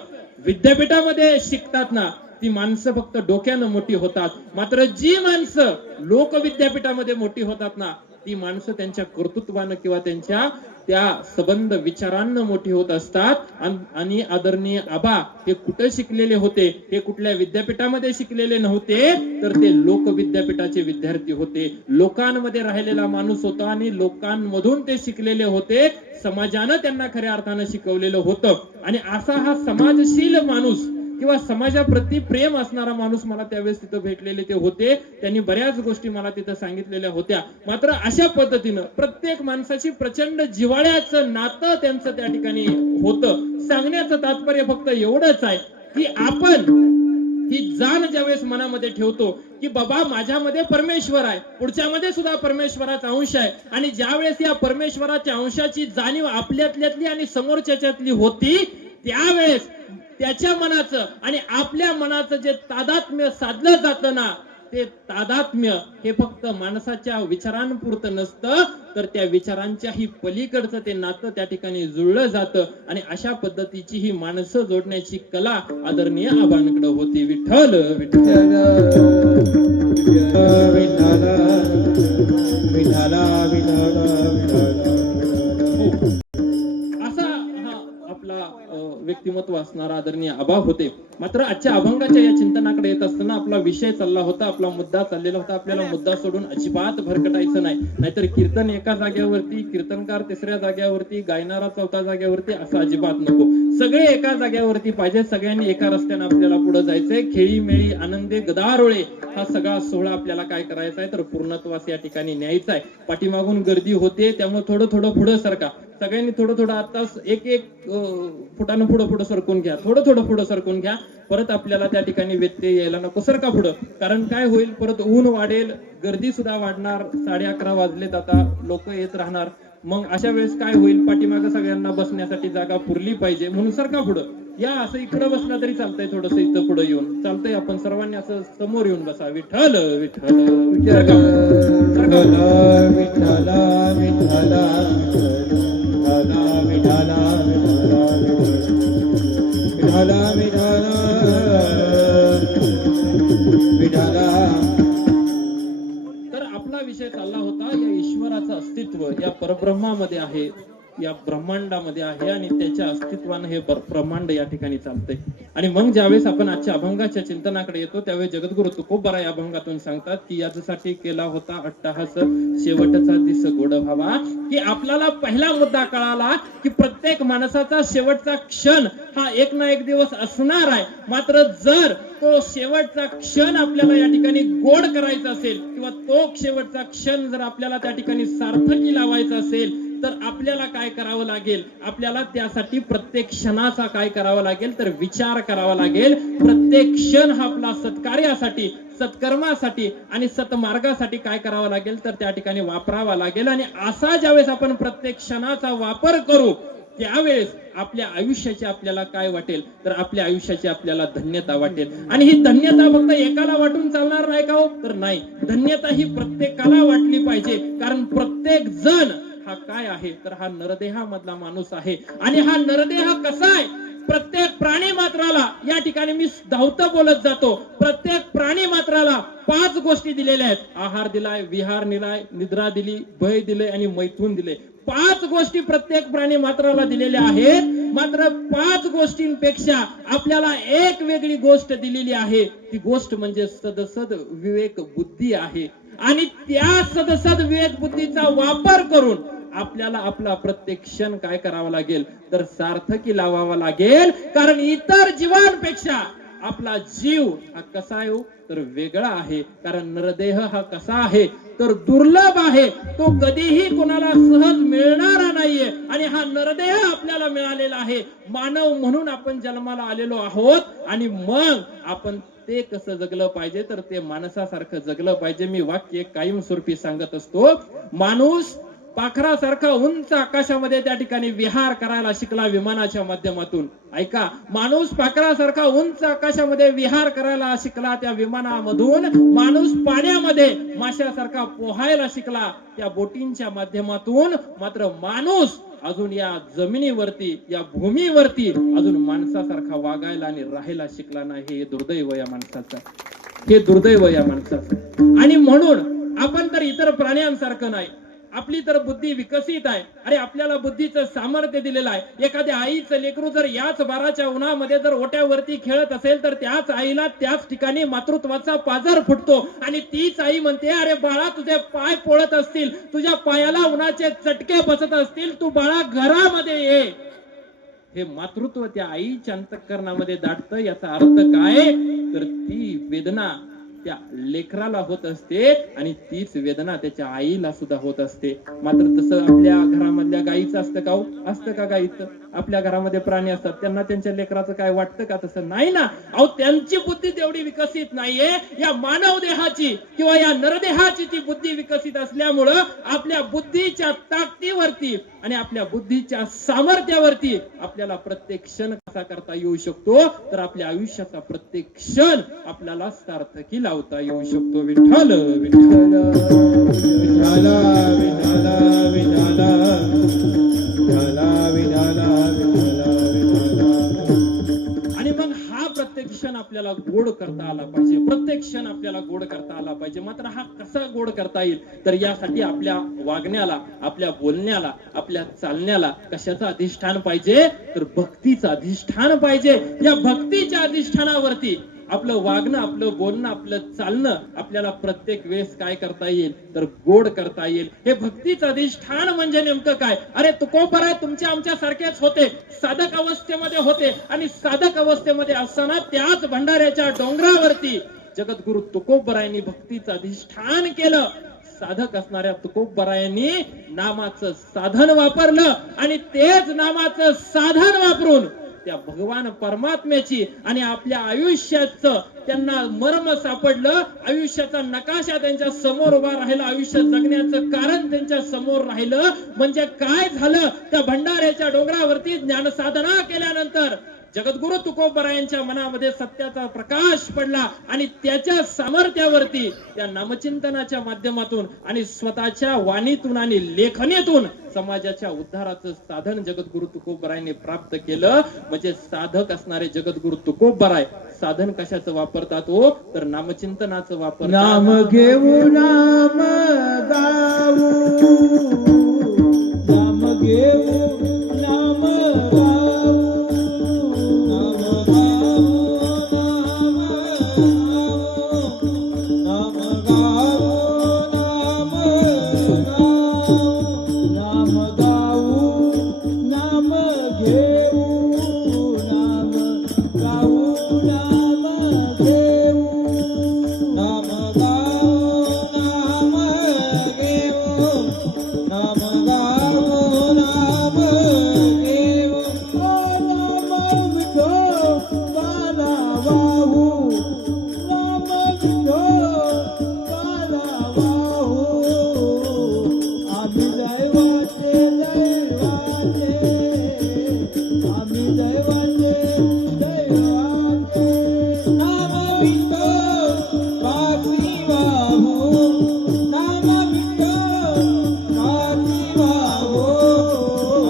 विद्यापीठामध्ये शिकतात ना ती माणसं फक्त डोक्यानं मोठी होतात मात्र जी माणसं लोक विद्यापीठामध्ये मोठी होतात ना ती माणसं त्यांच्या कर्तृत्वानं किंवा त्यांच्या त्या सबंध विचारांना मोठी होत असतात आणि आदरणीय आबा हे कुठे शिकलेले होते हे कुठल्या विद्यापीठामध्ये शिकलेले नव्हते तर ते लोक विद्यापीठाचे विद्यार्थी होते लोकांमध्ये राहिलेला माणूस होता आणि लोकांमधून ते शिकलेले होते समाजानं त्यांना खऱ्या अर्थानं शिकवलेलं होतं आणि असा हा समाजशील माणूस किंवा समाजाप्रती प्रेम असणारा माणूस मला त्यावेळेस तिथं भेटलेले ते होते त्यांनी बऱ्याच गोष्टी मला तिथं सांगितलेल्या होत्या मात्र अशा पद्धतीनं प्रत्येक माणसाची प्रचंड जिव्हाळ्याचं नातं त्यांचं त्या ठिकाणी होतं सांगण्याचं तात्पर्य फक्त एवढंच आहे की आपण ही जाण ज्यावेळेस मनामध्ये ठेवतो की बाबा माझ्यामध्ये परमेश्वर आहे पुढच्यामध्ये सुद्धा परमेश्वराचा अंश आहे आणि ज्यावेळेस या परमेश्वराच्या अंशाची जाणीव आपल्यातल्यातली आणि समोरच्यातली होती त्यावेळेस त्याच्या मनाचं आणि आपल्या मनाचं जे तादात्म्य साधलं जातं ना ते तादात्म्य हे फक्त माणसाच्या विचारांपुरतं नसतं तर त्या विचारांच्याही पलीकडचं ते नातं त्या ठिकाणी जुळलं जातं आणि अशा पद्धतीची ही माणसं जोडण्याची कला आदरणीय आबांकडे होती विठ्ठल विठ्ठल व्यक्तिमत्व असणारा आदरणीय आबा होते मात्र आजच्या अभंगाच्या या चिंतनाकडे येत असताना आपला विषय चालला होता आपला मुद्दा चाललेला होता आपल्याला मुद्दा सोडून अजिबात भरकटायचं नाही नाहीतर कीर्तन एका जागेवरती कीर्तनकार तिसऱ्या जागेवरती गायनारा चौथ्या जागेवरती असं अजिबात नको सगळे एका जागेवरती पाहिजे सगळ्यांनी एका रस्त्याने आपल्याला पुढे जायचंय खेळी मेळी आनंदे गदारोळे हा सगळा सोहळा आपल्याला काय करायचा आहे तर पूर्णत्वास या ठिकाणी न्यायचा आहे पाठीमागून गर्दी होते त्यामुळे थोडं थोडं पुढे सरका सगळ्यांनी थोडं थोडं आताच एक फुटानं पुढं सरकून घ्या थोडं पुढं सरकून घ्या परत आपल्याला त्या ठिकाणी व्यत्यय यायला नको सरका पुढं कारण काय होईल परत ऊन वाढेल गर्दी सुद्धा वाढणार 11:30 वाजलेत आता लोक येत राहणार मग अशा वेळेस काय होईल पाठीमागं सगळ्यांना बसण्यासाठी जागा पुरली पाहिजे म्हणून सरका पुढं या असं इकडं बसला तरी चालतंय थोडस इथं पुढे येऊन चालतंय आपण सर्वांनी असं समोर येऊन बसा विठ्ठल विठ्ठल तर आपला विषय चालला होता या ईश्वराचं अस्तित्व या परब्रह्मामध्ये आहे या ब्रह्मांडामध्ये आहे आणि त्याच्या अस्तित्वानं हे ब्रह्मांड या ठिकाणी चालतंय आणि मग ज्यावेळेस आपण आजच्या अभंगाच्या चिंतनाकडे येतो त्यावेळेस जगद्गुरु तुकोबारा या अभंगातून सांगतात की याच्यासाठी केला होता अट्टहास शेवटचा दिस गोड व्हावा की आपल्याला पहिला मुद्दा कळाला की प्रत्येक माणसाचा शेवटचा क्षण हा एक ना एक दिवस असणार आहे मात्र जर तो शेवटचा क्षण आपल्याला या ठिकाणी गोड करायचा असेल किंवा तो शेवटचा क्षण जर आपल्याला त्या ठिकाणी सार्थकी लावायचा असेल तर आपल्याला काय करावं लागेल आपल्याला त्यासाठी प्रत्येक क्षणाचा काय करावा लागेल तर विचार करावा लागेल प्रत्येक क्षण हा आपला सत्कार्यासाठी सत्कर्मासाठी आणि सत्मार्गासाठी काय करावं लागेल तर त्या ठिकाणी वापरावा लागेल आणि असा ज्यावेळेस आपण प्रत्येक क्षणाचा वापर करू त्यावेळेस आपल्या आयुष्याची आपल्याला काय वाटेल तर आपल्या आयुष्याची आपल्याला धन्यता वाटेल आणि ही धन्यता फक्त एकाला वाटून चालणार नाही का हो तर नाही धन्यता ही प्रत्येकाला वाटली पाहिजे कारण प्रत्येक जण हा काय आहे तर हा नरदेहामधला माणूस आहे आणि हा नरदेह कसा आहे प्रत्येक प्राणी मात्राला या ठिकाणी मी धावतं बोलत जातो प्रत्येक प्राणी मात्राला 5 गोष्टी दिलेल्या आहेत आहार दिलाय विहार दिलाय निद्रा दिली भय दिले आणि मैथून दिले 5 गोष्टी प्रत्येक प्राणी मात्राला दिलेल्या आहेत मात्र 5 गोष्टींपेक्षा आपल्याला एक वेगळी गोष्ट दिलेली आहे ती गोष्ट म्हणजे सदसद विवेक बुद्धी आहे आणि त्या सदसद विवेक बुद्धीचा वापर करून आपल्याला आपला प्रत्येक क्षण काय करावा लागेल तर सार्थकी लावावा लागेल कारण इतर जीवांपेक्षा आपला जीव हा कसा आहे हो? तर वेगळा आहे. कारण नरदेह हा कसा आहे तर दुर्लभ आहे. तो कधीही कोणाला सहज मिळणारा नाहीये. आणि हा नरदेह आपल्याला मिळालेला आहे. मानव म्हणून आपण जन्माला आलेलो आहोत. आणि मग आपण ते कसं जगलं पाहिजे तर ते माणसासारखं जगलं पाहिजे. मी वाक्य कायमस्वरूपी सांगत असतो. माणूस पाखरासारखा उंच आकाशामध्ये त्या ठिकाणी विहार करायला शिकला विमानाच्या माध्यमातून. ऐका, माणूस पाखरासारखा उंच आकाशामध्ये विहार करायला शिकला त्या विमानामधून. माणूस पाण्यामध्ये माशासारखा पोहायला शिकला त्या बोटींच्या माध्यमातून. मात्र माणूस अजून या जमिनीवरती या भूमीवरती अजून माणसासारखा वागायला आणि राहायला शिकला नाही. हे दुर्दैव या माणसाचं, हे दुर्दैव या माणसाचं. आणि म्हणून आपण तर इतर प्राण्यांसारखं नाही. आपली तर बुद्धी विकसित आहे. अरे आपल्याला बुद्धीचं सामर्थ्य दिलेलं आहे. एखाद्या आईचं लेकरू जर याच बाराच्या उन्हामध्ये जर ओट्यावरती खेळत असेल तर त्याच आईला त्याच ठिकाणी मातृत्वाचा पाझर फुटतो. आणि तीच आई म्हणते, अरे बाळा तुझे पाय पोळत असतील, तुझ्या पायाला उन्हाचे चटके बसत असतील, तू बाळा घरामध्ये ये. हे मातृत्व त्या आईच्या अंतःकरणामध्ये दाटतं. याचा अर्थ काय तर ती वेदना त्या लेकराला होत असते आणि तीच वेदना त्याच्या आईला सुद्धा होत असते. मात्र तसं आपल्या घरामधल्या गाईचं असतं का हो? असतं का गाईचं? आपल्या घरामध्ये प्राणी असतात, त्यांना त्यांच्या लेकराचं काय वाटतं का? तसं नाही ना. अहो त्यांची बुद्धी तेवढी विकसित नाहीये. या मानव देहाची किंवा या नरदेहाची ती बुद्धी विकसित असल्यामुळं आपल्या बुद्धीच्या ताकदीवरती आणि आपल्या बुद्धीच्या सामर्थ्यावरती आपल्याला प्रत्येक क्षण कसा करता येऊ शकतो तर आपल्या आयुष्याचा प्रत्येक क्षण आपल्याला सार्थकी लावता येऊ शकतो. विठ्ठल विठ्ठल विठाला विठाला विठाला विठाला विठाला विठाला विठाला. आणि मग हा प्रत्येक क्षण आपल्याला गोड करता आला पाहिजे. प्रत्येक क्षण आपल्याला गोड करता आला पाहिजे. मात्र हा कसा गोड करता येईल तर यासाठी आपल्या वागण्याला, आपल्या बोलण्याला, आपल्या चालण्याला कशाचं अधिष्ठान पाहिजे तर भक्तीचं अधिष्ठान पाहिजे. या भक्तीच्या अधिष्ठानावरती आपलं वागणं, आपलं बोलणं, आपलं चालणं आपल्याला प्रत्येक वेळेस काय करता येईल तर गोड करता येईल. हे भक्तीचं अधिष्ठान म्हणजे नेमकं काय? अरे तुकोबराय तुमच्या आमच्या सारखेच होते, साधक अवस्थेमध्ये होते. आणि साधक अवस्थेमध्ये असताना त्याच भंडाऱ्याच्या डोंगरावरती जगद्गुरु तुकोबरायांनी भक्तीचं अधिष्ठान केलं. साधक असणाऱ्या तुकोबरायांनी नामाचं साधन वापरलं आणि तेच नामाचं साधन वापरून त्या भगवान परमात्म्याची आणि आपल्या आयुष्याचं त्यांना मर्म सापडलं. आयुष्याचा नकाशा त्यांच्या समोर उभा राहिला. आयुष्य जगण्याचं कारण त्यांच्या समोर राहिलं. म्हणजे काय झालं? त्या भंडाऱ्याच्या डोंगरावरती ज्ञान साधना केल्यानंतर जगद्गुरु तुकोबरायांच्या मनामध्ये सत्याचा प्रकाश पडला आणि त्याच्या सामर्थ्यावरती त्या नामचिंतनाच्या माध्यमातून आणि स्वतःच्या वाणीतून आणि लेखणीतून समाजाच्या उद्धाराचं साधन जगद्गुरु तुकोबरायांनी प्राप्त केलं. म्हणजे साधक असणारे जगद्गुरु तुकोबराय साधन कशाचं वापरतात हो तर नामचिंतनाचं वापरतात. नाम घेऊ नाम गाऊ, नाम घेऊ नाम गाऊ, नाम गाऊ नाम गाऊ, नाम गाऊ, नाम गाऊ, नाम घेऊ, नाम गाऊ, नाम घेऊ, नाम गाऊ, नाम घेऊ, नाम गाऊ, नाम घेऊ. ओ नाम विठोबाला वाहू, नाम विठोबाला वाहू. आम्ही दैवाचे दैवाचे, आम्ही दैवाचे दैवाचे. नाम विठोबाची वाहू, नाम विठोबाची वाहू.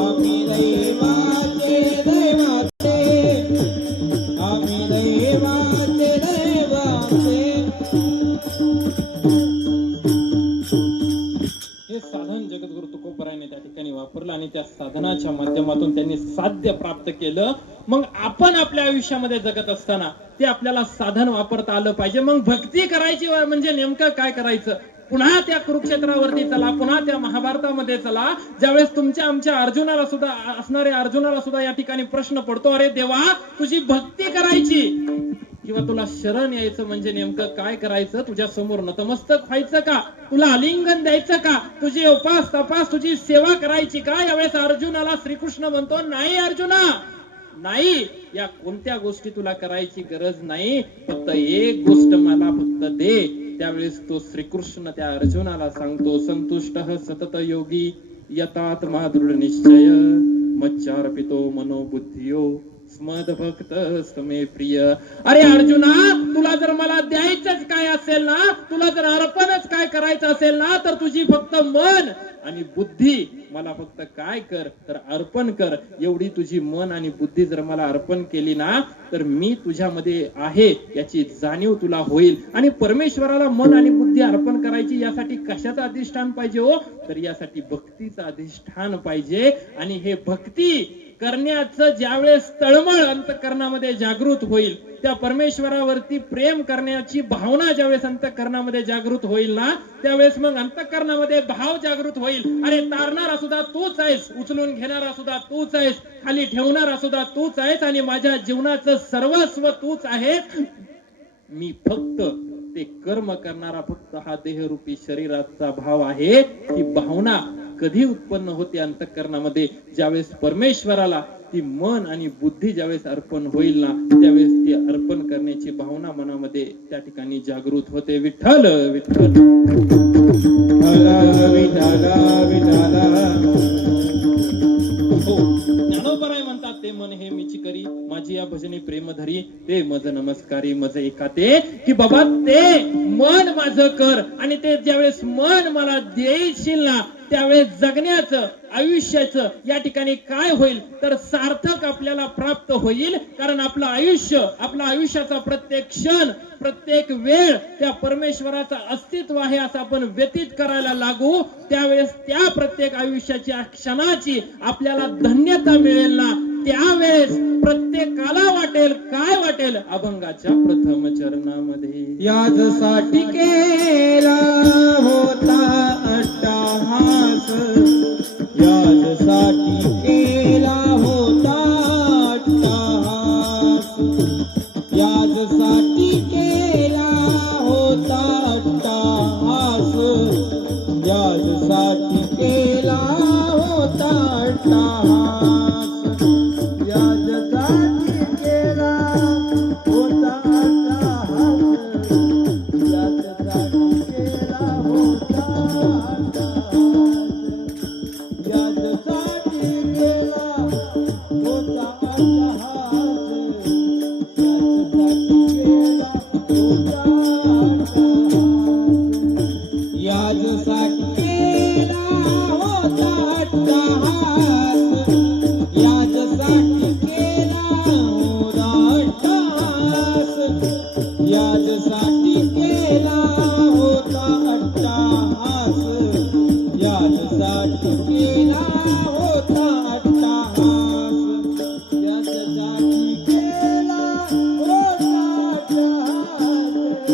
आम्ही दैवाचे दैवाचे, आम्ही दैवाचे दैवाचे. हे साधन जगद्गुरु तुकोबरायांनी त्या ठिकाणी वापरलं आणि त्या साधनाच्या माध्यमातून त्यांनी साध्य प्राप्त केलं. मग आपण आपल्या आयुष्यामध्ये जगत असताना ते आपल्याला साधन वापरता आलं पाहिजे. मग भक्ती करायची म्हणजे नेमकं काय करायचं? पुन्हा त्या कुरुक्षेत्रावरती चला, पुन्हा त्या महाभारतामध्ये चला. ज्यावेळेस तुमच्या आमच्या अर्जुनाला सुद्धा असणाऱ्या अर्जुनाला सुद्धा या ठिकाणी प्रश्न पडतो, अरे देवा तुझी भक्ती करायची किंवा तुला शरण यायचं म्हणजे नेमकं काय करायचं? तुझ्या समोर नतमस्तक व्हायचं का? तुला आलिंगन द्यायचं का? तुझी उपास तपास तुझी सेवा करायची का? यावेळेस अर्जुनाला श्रीकृष्ण म्हणतो, नाही अर्जुना, नाही, या कोणत्या गोष्टी तुला करायची गरज नाही, फक्त एक गोष्ट मला फक्त दे. त्यावेळेस तो श्रीकृष्ण त्या अर्जुनाला सांगतो, संतुष्ट सतत योगी यतात्मा दृढ निश्चय मच्चार्पितो मनोबुद्धियो स्मद भक्त समे प्रिय. अरे अर्जुना, तुला जर मला द्यायचंच काय असेल ना, तुला जर अर्पणच काय करायचं असेल ना, तर तुझी फक्त मन आणि बुद्धी मला फक्त काय कर तर अर्पण कर. एवढी तुझी मन आणि बुद्धी जर मला अर्पण केली ना, तर मी तुझ्यामध्ये आहे याची जाणीव तुला होईल. आणि परमेश्वराला मन आणि बुद्धी अर्पण करायची, यासाठी कशाचं अधिष्ठान पाहिजे हो? तर यासाठी भक्तीचं अधिष्ठान पाहिजे. आणि हे भक्ती करण्याचं ज्यावेळेस तळमळ अंतःकरणामध्ये जागृत होईल, त्या परमेश्वरावरती प्रेम करण्याची भावना ज्यावेळेस अंतःकरणामध्ये जागृत होईल ना, त्यावेळेस मग अंतःकरणामध्ये भाव जागृत होईल. अरे तारणारा सुद्धा तूच आहेस, उचलून घेणारा सुद्धा तूच आहेस, खाली ठेवणारा सुद्धा तूच आहेस, आणि माझ्या जीवनाचं सर्वस्व तूच आहेस. मी फक्त ते कर्म करणारा फक्त हा देहरूपी शरीराचा भाव आहे. ही भावना कधी उत्पन्न होते अंतःकरणामध्ये? ज्यावेळेस परमेश्वराला ती मन आणि बुद्धी ज्यावेळेस अर्पण होईल ना, त्यावेळेस ती अर्पण करण्याची भावना मनामध्ये त्या ठिकाणी जागृत होते. विठ्ठल विठ्ठल ज्ञानोबराय म्हणतात, ते मन हे मीची करी माझी या भजनी प्रेम धरी, ते मज नमस्कारी मज एका ते. की बाबा ते मन माझं कर, आणि ते ज्यावेळेस मन मला देशील ना, त्यावेळेस जगण्याचं आयुष्याचं या ठिकाणी काय होईल तर सार्थक आपल्याला प्राप्त होईल. कारण आपलं आयुष्य, आपला आयुष्याचा प्रत्येक क्षण, प्रत्येक वेळ त्या परमेश्वराचं अस्तित्व आहे असं आपण व्यतीत करायला लागू. त्यावेळेस त्या प्रत्येक आयुष्याच्या क्षणाची आपल्याला धन्यता मिळेल ना, त्यावेळेस प्रत्येकाला वाटेल, काय वाटेल? अभंगाच्या प्रथम चरणामध्ये याजसाठी केला होता अट्टहास, याजसाठी केला होता अट्टहास, याजसाठी केला होता अट्टहास, याजसाठी केला होता अट्टहास, याजसाठी केला होता अट्टहास, याजसाठी केला होता अट्टहास, याजसाठी केला होता अट्टहास, याजसाठी केला होता अट्टहास, याजसाठी केला होता अट्टहास, याजसाठी केला होता अट्टहास, याजसाठी केला होता अट्टहास, याजसाठी केला होता अट्टहास,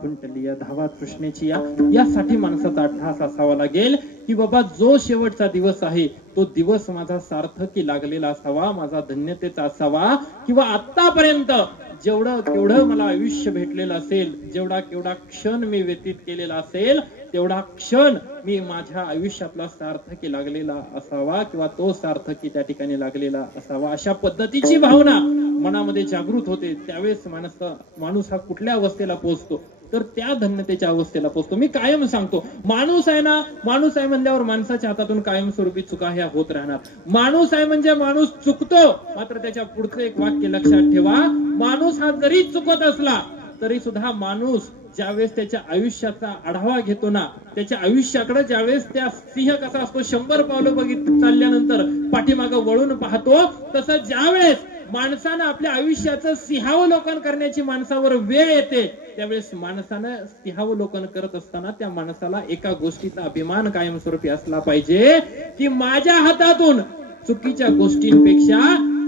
कुंटली धावा तृष्णेची यासाठी माणसाचा ध्यास असावा लागेल की बाबा जो शेवटचा दिवस आहे तो दिवस माझा सार्थकी लागलेला असावा, माझा धन्यतेचा असावा, किंवा आतापर्यंत जेवढं केवढं मला आयुष्य भेटलेलं असेल, जेवढा केवढा क्षण मी व्यतीत केलेला असेल, तेवढा क्षण मी माझ्या आयुष्यातला सार्थकी लागलेला असावा किंवा तो सार्थकी त्या ठिकाणी लागलेला असावा, अशा पद्धतीची भावना मनामध्ये जागृत होते. त्यावेळेस माणूस हा कुठल्या अवस्थेला पोहोचतो, तर त्या धन्यतेच्या अवस्थेला पोहोचतो. मी कायम सांगतो, माणूस आहे ना, माणूस आहे म्हणल्यावर माणसाच्या हातातून कायमस्वरूपी चुका ह्या होत राहणार. माणूस आहे म्हणजे माणूस चुकतो, मात्र त्याच्या पुढचं एक वाक्य लक्षात ठेवा, माणूस हा जरी चुकत असला तरी सुद्धा माणूस ज्यावेळेस त्याच्या आयुष्याचा आढावा घेतो ना, त्याच्या आयुष्याकडे ज्यावेळेस त्या सिंह कसा असतो 100 पावलं चालल्यानंतर पाठीमागं वळून पाहतो, तसं ज्यावेळेस माणसानं आपल्या आयुष्याचं सिंहावलोकन करण्याची माणसावर वेळ येते, त्यावेळेस माणसानं सिंहावलोकन करत असताना त्या माणसाला एका गोष्टीचा अभिमान कायमस्वरूपी असला पाहिजे की माझ्या हातातून चुकीच्या गोष्टींपेक्षा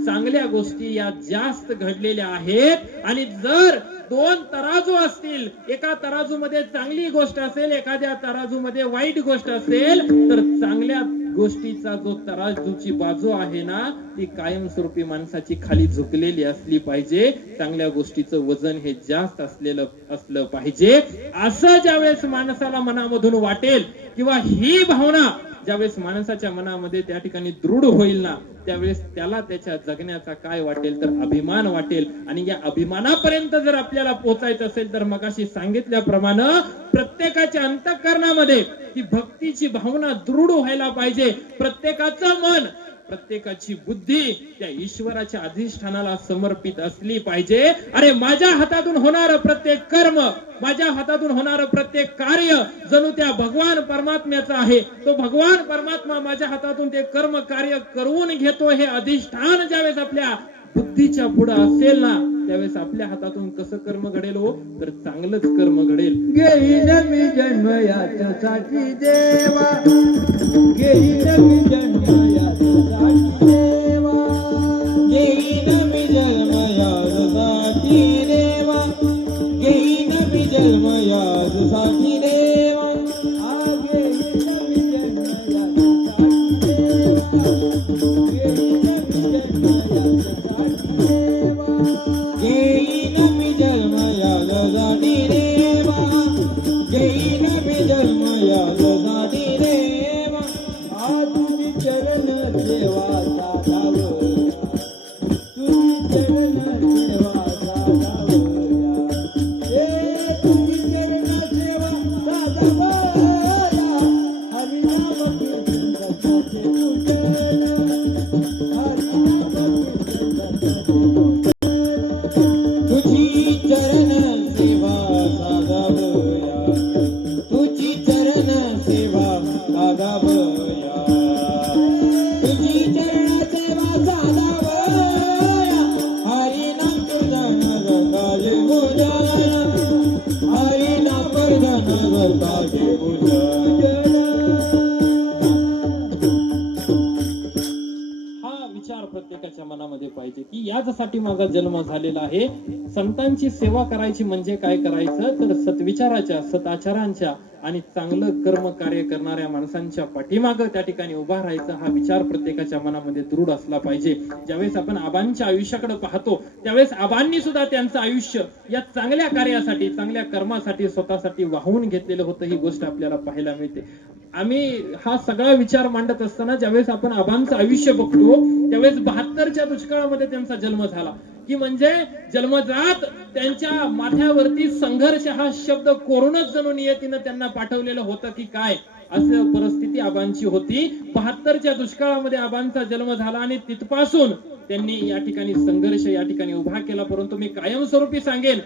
चांगल्या गोष्टी या जास्त घडलेल्या आहेत. आणि जर 2 तराजू असतील, एका तराजूमध्ये चांगली गोष्ट असेल, एखाद्या तराजूमध्ये वाईट गोष्ट असेल, तर चांगल्या गोष्टीचा जो तराजूची बाजू आहे ना, ती कायमस्वरूपी माणसाची खाली झुकलेली असली पाहिजे. चांगल्या गोष्टीचं वजन हे जास्त असलं पाहिजे. असं ज्यावेळेस माणसाला मनामधून वाटेल किंवा ही भावना ज्यावेळेस माणसाच्या मनामध्ये त्या ठिकाणी दृढ होईल ना, त्यावेळेस त्याला त्याच्या जगण्याचा काय वाटेल, तर अभिमान वाटेल. आणि या अभिमानापर्यंत जर आपल्याला पोहोचायचं असेल तर मगाशी सांगितल्याप्रमाणे प्रत्येकाच्या अंतःकरणामध्ये ती भक्तीची भावना दृढ व्हायला पाहिजे. प्रत्येकाचं मन, प्रत्येकाची बुद्धी त्या ईश्वराच्या अधिष्ठानाला समर्पित असली पाहिजे. अरे माझ्या हातातून होणारं प्रत्येक कर्म, माझ्या हातातून होणारं प्रत्येक कार्य जणू त्या भगवान परमात्म्याचं आहे. तो भगवान परमात्मा माझ्या हातातून ते कर्म कार्य करून घेतो, हे अधिष्ठान ज्यावेळेस आपल्या बुद्धीच्या पुढे असेल ना, त्यावेळेस आपल्या हातातून कसं कर्म घडेल हो, तर चांगलंच कर्म घडेल. घेईन मी जन्म याच्यासाठी देवा, घेईन मी जन्म याच्यासाठी देवा, घेईन मी जन्म याच्यासाठी देवा, घेईन मी जन्म याच्यासाठी देवा, घेईन मी जन्म याच्यासाठी देवा, घेईन मी जन्म याच्यासाठी देवा, घेईन मी जन्म याच्यासाठी देवा, तुझी चरण सेवा साधावया, तुझी चरण सेवा साधावया, तुझी चरण सेवा साधावया, हरिनाम कीर्तनाचे पूजन, हरिनाम कीर्तनाचे पूजन, तुझी चरण सेवा साधावया, तुझी चरण सेवा साधावया, तुझी चरण सेवा साधावया, हरिनाम कीर्तन गंगाजे पूजन, हरिनाम कीर्तन गंगाजे पूजन. हा विचार प्रत्येकाच्या मनामध्ये पाहिजे की याच्यासाठी माझा जन्म झालेला आहे. संतांची सेवा करायची म्हणजे काय करायचं, तर सत्विचाराच्या, सदाचारांच्या आणि चांगलं कर्म कार्य करणाऱ्या माणसांच्या पाठीमागं त्या ठिकाणी उभा राहायचं. हा विचार प्रत्येकाच्या मनामध्ये दृढ असला पाहिजे. ज्यावेळेस आपण आबांच्या आयुष्याकडे पाहतो, त्यावेळेस आबांनी सुद्धा त्यांचं आयुष्य या चांगल्या कार्यासाठी, चांगल्या कर्मासाठी, स्वतःसाठी वाहून घेतलेलं होतं. ही गोष्ट आपल्याला पाहायला मिळते. आम्ही हा सगळा विचार मांडत असताना ज्यावेळेस आपण आबांचं आयुष्य बघतो, त्यावेळेस 72च्या दुष्काळामध्ये त्यांचा जन्म झाला, की म्हणजे जन्मजात त्यांच्या माथ्यावरती संघर्ष हा शब्द कोरूनच जणू नियतीनं त्यांना पाठवलेलं होतं की काय, असं परिस्थिती आबांची होती. 72च्या दुष्काळामध्ये आबांचा जन्म झाला आणि तिथपासून त्यांनी या ठिकाणी संघर्ष या ठिकाणी उभा केला. परंतु मी कायमस्वरूपी सांगेन,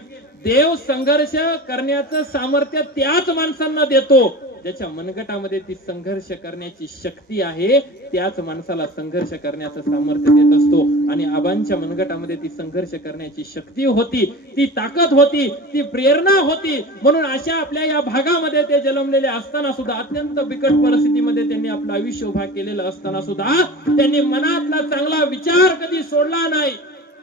देव संघर्ष करण्याचं सामर्थ्य त्याच माणसांना देतो ज्याच्या मनगटामध्ये ती संघर्ष करण्याची शक्ती आहे. त्याच माणसाला संघर्ष करण्याचं सामर्थ्य देत असतो. आणि आबांच्या मनगटामध्ये ती संघर्ष करण्याची शक्ती होती, ती ताकद होती, ती प्रेरणा होती. म्हणून अशा आपल्या या भागामध्ये ते जन्मलेले असताना सुद्धा, अत्यंत बिकट परिस्थितीमध्ये त्यांनी आपलं आयुष्य उभा केलेलं असताना सुद्धा त्यांनी मनातला चांगला विचार कधी सोडला नाही.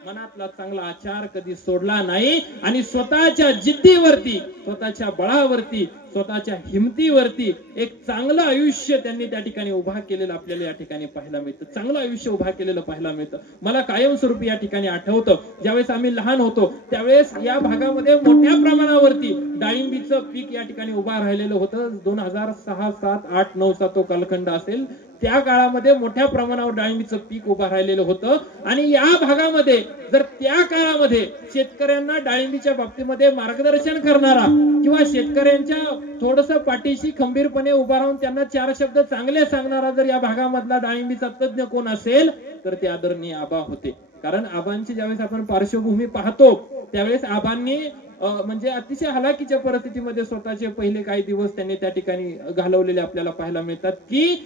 मनातला चांगला आचार कधी सोडला नाही आणि स्वतःच्या जिद्दीवरती, स्वतःच्या बळावरती, स्वतःच्या हिमतीवरती एक चांगलं आयुष्य त्यांनी त्या ठिकाणी उभा केलेलं आपल्याला या ठिकाणी पाहायला मिळतं. चांगलं आयुष्य उभा केलेलं पाहायला मिळतं. मला कायमस्वरूपी या ठिकाणी आठवतं, ज्यावेळेस आम्ही लहान होतो त्यावेळेस या भागामध्ये मोठ्या प्रमाणावरती डाळिंबीचं पीक या ठिकाणी उभा राहिलेलं होतं. 2006, 7, 8, 9 चा तो कालखंड असेल. त्या काळामध्ये मोठ्या प्रमाणावर डाळिंबीचं पीक उभं राहिलेलं होतं आणि या भागामध्ये जर त्या काळामध्ये शेतकऱ्यांना डाळिंबीच्या बाबतीमध्ये मार्गदर्शन करणारा किंवा शेतकऱ्यांच्या थोडस पाठीशी खंबीरपणे उभा राहून त्यांना 4 शब्द चांगले सांगणारा जर या भागामधला डाळिंबीचा तज्ञ कोण असेल तर ते आदरणीय आबा होते. कारण आबांची ज्यावेळेस आपण पार्श्वभूमी पाहतो त्यावेळेस आबांनी म्हणजे अतिशय हलाखीच्या परिस्थितीमध्ये स्वतःचे पहिले काही दिवस त्यांनी त्या ठिकाणी घालवलेले आपल्याला पाहायला मिळतात की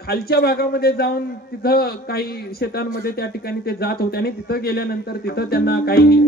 खालच्या भागामध्ये जाऊन तिथं काही शेतांमध्ये त्या ठिकाणी ते जात होते आणि तिथं गेल्यानंतर तिथं त्यांना काही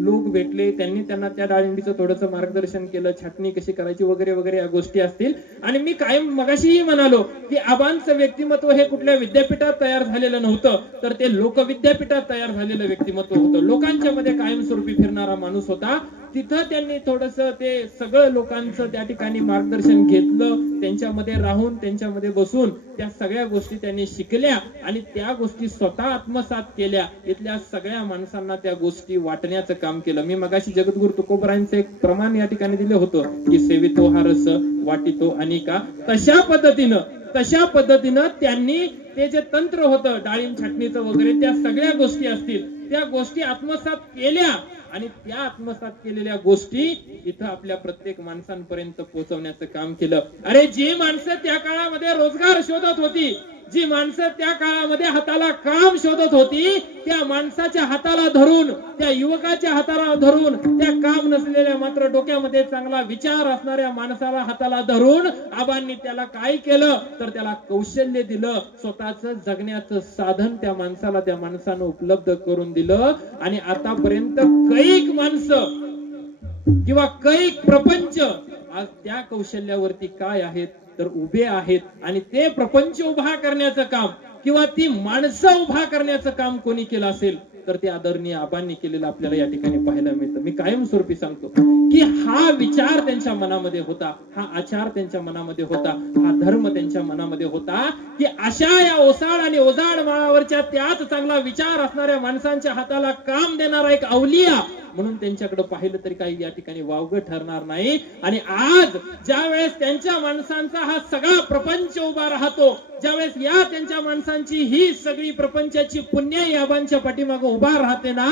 लोक भेटले. त्यांनी त्यांना त्या डाळिंबीचं थोडंसं मार्गदर्शन केलं, छाटणी कशी करायची वगैरे वगैरे या गोष्टी असतील. आणि मी कायम मगाशीही म्हणालो की आबांचं व्यक्तिमत्व हे कुठल्या विद्यापीठात तयार झालेलं नव्हतं, तर ते लोकविद्यापीठात तयार झालेलं व्यक्तिमत्व होतं. लोकांच्या मध्ये कायमस्वरूपी फिरणारा माणूस होता. तिथं त्यांनी थोडस ते सगळं लोकांचं त्या ठिकाणी मार्गदर्शन घेतलं. त्यांच्यामध्ये राहून त्यांच्यामध्ये बसून त्या सगळ्या गोष्टी त्यांनी शिकल्या आणि त्या गोष्टी स्वतः आत्मसात केल्या. इथल्या सगळ्या माणसांना त्या गोष्टी वाटण्याचं काम केलं. मी मगाशी जगद्गुरु तुकोबरायांचं एक प्रमाण या ठिकाणी दिलं होतं की सेवितो हा रस वाटितो अनिका. तशा पद्धतीनं त्यांनी ते जे तंत्र होतं डाळिंब छाटणीचं वगैरे त्या सगळ्या गोष्टी असतील त्या गोष्टी आत्मसात केल्या आणि त्या आत्मसात केलेल्या गोष्टी इथं आपल्या प्रत्येक माणसांपर्यंत पोहोचवण्याचं काम केलं. अरे जी माणसं त्या काळामध्ये रोजगार शोधत होती, जी माणसं त्या काळामध्ये हाताला काम शोधत होती, त्या माणसाच्या हाताला धरून, त्या युवकाच्या हाताला धरून, त्या काम नसलेल्या मात्र डोक्यामध्ये चांगला विचार असणाऱ्या माणसाला हाताला धरून आबांनी त्याला काय केलं तर त्याला कौशल्य दिलं. स्वतःचं जगण्याचं साधन त्या माणसानं उपलब्ध करून दिलं. आणि आतापर्यंत कैक माणसं किंवा कैक प्रपंच आज त्या कौशल्यावरती काय आहेत तर उभे आहेत. आणि ते प्रपंच उभा करण्याचं काम किंवा ती माणसं उभा करण्याचं काम कोणी केलं असेल तर ते आदरणीय आबांनी केलेलं आपल्याला या ठिकाणी पाहायला मिळतं. मी कायमस्वरूपी सांगतो की हा विचार त्यांच्या मनामध्ये होता, हा आचार त्यांच्या मनामध्ये होता, हा धर्म त्यांच्या मनामध्ये होता की अशा या ओसाड आणि ओजाड माळावरच्या त्याच चांगला विचार असणाऱ्या माणसांच्या हाताला काम देणारा एक अवलिया म्हणून त्यांच्याकडे पाहिलं तरी काही या ठिकाणी वावगं ठरणार नाही. आणि आज ज्या वेळेस त्यांच्या माणसांचा हा सगळा प्रपंच उभा राहतो, ज्यावेळेस या त्यांच्या माणसांची ही सगळी प्रपंचाची पुण्य आबांच्या पाठीमागे उभा राहते ना,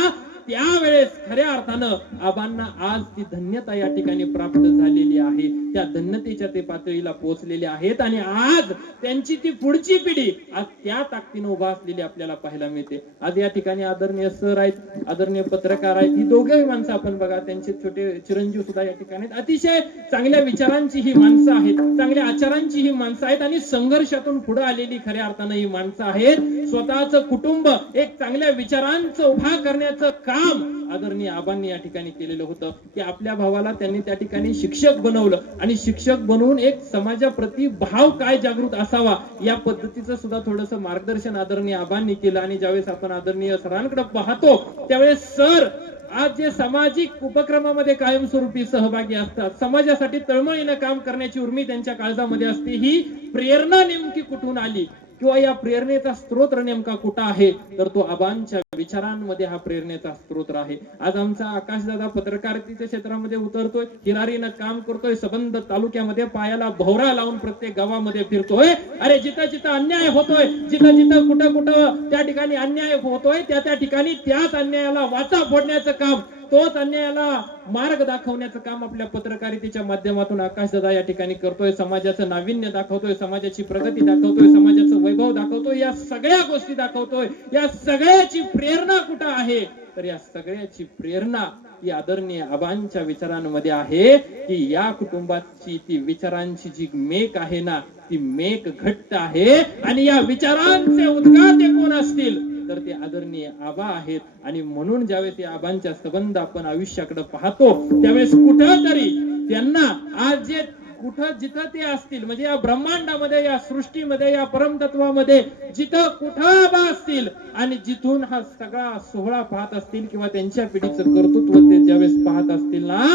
त्यावेळेस खऱ्या अर्थानं आबांना आज ती धन्यता या ठिकाणी प्राप्त झालेली आहे. त्या धन्यतेच्या ते पातळीला पोहोचलेले आहेत आणि आज त्यांची ती पुढची पिढी आज त्या ताकदीने उभा असलेली आपल्याला पाहायला मिळते. आज या ठिकाणी आदरणीय सर आहेत, आदरणीय पत्रकार आहेत. ही दोघेही माणसं आपण बघा, त्यांचे छोटे चिरंजीव सुद्धा या ठिकाणी अतिशय चांगल्या विचारांची ही माणसं आहेत, चांगल्या आचारांची ही माणसं आहेत आणि संघर्षातून पुढे आलेली खऱ्या अर्थानं ही माणसं आहेत. स्वतःचं कुटुंब एक चांगल्या विचारांचं उभा करण्याचं काम आदरणीय आबांनी या ठिकाणी केलेलं होतं. की आपल्या भावाला त्यांनी त्या ठिकाणी शिक्षक बनवलं आणि शिक्षक बनवून एक समाजाप्रती भाव काय जागृत असावा या पद्धतीचं सुद्धा थोडंसं मार्गदर्शन आदरणीय आबांनी केलं. आणि ज्यावेळेस आपण आदरणीय सरांकडे पाहतो त्यावेळेस सर आज जे सामाजिक उपक्रमामध्ये कायमस्वरूपी सहभागी असतात, समाजासाठी तळमळीनं काम करण्याची उर्मी त्यांच्या काळजामध्ये असते. ही प्रेरणा नेमकी कुठून आली किंवा या प्रेरणेचा स्रोत नेमका कुठं आहे तर तो आबांच्या विचारांमध्ये हा प्रेरणेचा स्रोत आहे. आज आमचा आकाशदादा पत्रकारितेच्या क्षेत्रामध्ये उतरतोय, हिरारीनं काम करतोय, संबंध तालुक्यामध्ये पायाला भोवरा लावून प्रत्येक गावामध्ये फिरतोय. अरे जिथं जिथं अन्याय होतोय, जिथं जिथं कुठं त्या ठिकाणी अन्याय होतोय त्या ठिकाणी त्याच अन्यायाला वाचा फोडण्याचं काम, तोच अन्यायाला मार्ग दाखवण्याचं काम आपल्या पत्रकारितेच्या माध्यमातून आकाशदादा या ठिकाणी करतोय. समाजाचं नाविन्य दाखवतोय, समाजाची प्रगती दाखवतोय, समाजाचं वैभव दाखवतोय, या सगळ्या गोष्टी दाखवतोय. या सगळ्याची प्रेरणा कुठं आहे तर या सगळ्याची प्रेरणा ही आदरणीय आबांच्या विचारांमध्ये आहे. की या कुटुंबाची ती विचारांची जी मेक आहे ना ती मेक घट्ट आहे आणि या विचारांचे उद्गाते कोण असतील तर ते आदरणीय आबा आहेत. आणि म्हणून ज्यावेळेस या आबांच्या संबंध आपण आयुष्याकडे पाहतो त्यावेळेस कुठंतरी त्यांना आज जे कुठं जिथं ते असतील म्हणजे या ब्रह्मांडामध्ये, या सृष्टीमध्ये, या परमतत्वामध्ये जिथं कुठं आबा असतील आणि जिथून हा सगळा सोहळा पाहत असतील किंवा त्यांच्या पिढीचं कर्तृत्व ते ज्यावेळेस पाहत असतील ना,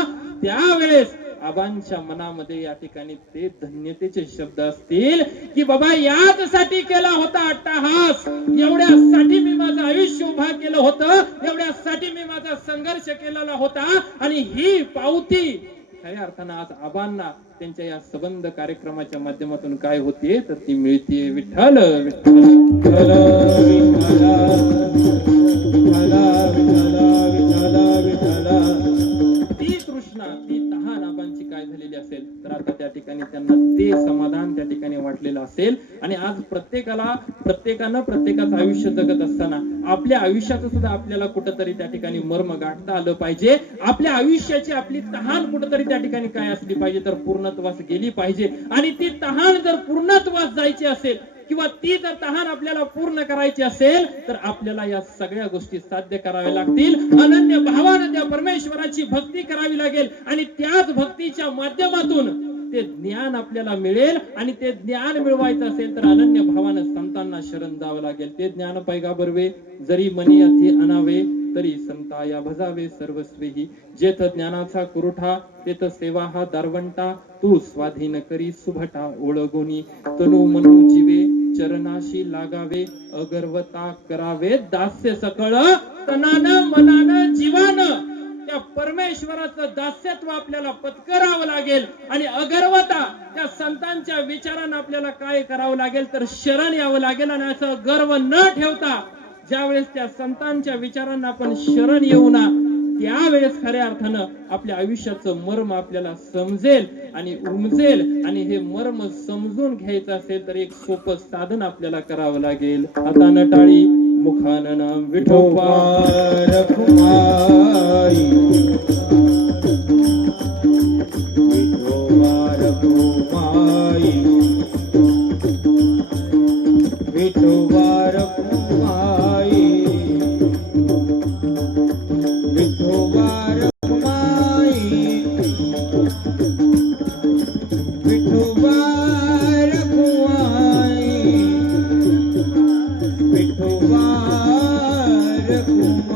त्यावेळेस आबांच्या मनामध्ये या ठिकाणी ते धन्यतेचे शब्द असतील की बाबा याचसाठी केला होता अट्टहास, एवढ्यासाठी मी माझं आयुष्य उभा केलं होतं, एवढ्यासाठी मी माझा संघर्ष केलेला होता आणि ही पावती खऱ्या अर्थानं आज आबांना त्यांच्या या संबंध कार्यक्रमाच्या माध्यमातून काय होतीये तर ती मिळतीये. विठ्ठल विठ्ठल विठ्ठल विठ्ठल विठ्ठल विठ्ठल. ती तृष्णा, ती तहान आबांची काय झालेली असेल तर आता त्या ठिकाणी त्यांना ते समाधान त्या ठिकाणी वाटलेलं असेल. आणि आज प्रत्येकानं प्रत्येकाचं आयुष्य जगत असताना आपल्या आयुष्याचं सुद्धा आपल्याला कुठंतरी त्या ठिकाणी मर्म गाठता आलं पाहिजे. आपल्या आयुष्याची आपली तहान कुठंतरी त्या ठिकाणी काय असली पाहिजे तर पूर्णत्वास गेली पाहिजे. आणि ती तहान जर पूर्णत्वास जायची असेल किंवा ती जर तहान आपल्याला पूर्ण करायची असेल तर आपल्याला या सगळ्या गोष्टी साध्य कराव्या लागतील. अनन्य भावानं त्या परमेश्वराची भक्ती करावी लागेल आणि त्याच भक्तीच्या माध्यमातून ते ज्ञान आपल्याला मिळेल. आणि ते ज्ञान मिळवायचं असेल तर अनन्य भावानं संतांना शरण जावं लागेल. ते ज्ञान पैगा बरवे जरी मनी अति अनावे तरी संता या भजावे सर्वस्वेही. जेथ ज्ञानाचा कुरुठा तेथ सेवा हा दारवंटा. तू स्वाधीन करी सुभटा ओळगोनी तनु मनु जीवे चरणाशी लागावे. अगर्वता करावे दास्य सकळ तनानं मनानं जीवानं. त्या परमेश्वराचं दास्यत्व आपल्याला पत्करावं लागेल. आणि अगर्वता त्या संतांच्या विचारांना आपल्याला काय करावं लागेल तर शरण यावं लागेल. आणि असं गर्व न ठेवता ज्यावेळेस त्या संतांच्या विचारांना आपण शरण येऊ ना त्यावेळेस खऱ्या अर्थानं आपल्या आयुष्याचं मर्म आपल्याला समजेल आणि उमजेल. आणि हे मर्म समजून घ्यायचं असेल तर एक सोपं साधन आपल्याला करावं लागेल. आता नटाळी मुखानं नाम विठोबा रखुमाई विठोबा रखुमाई विठोबा रखुमाई विठोबा रखुमाई विठोबा रखुमाई विठोबा रखुमाई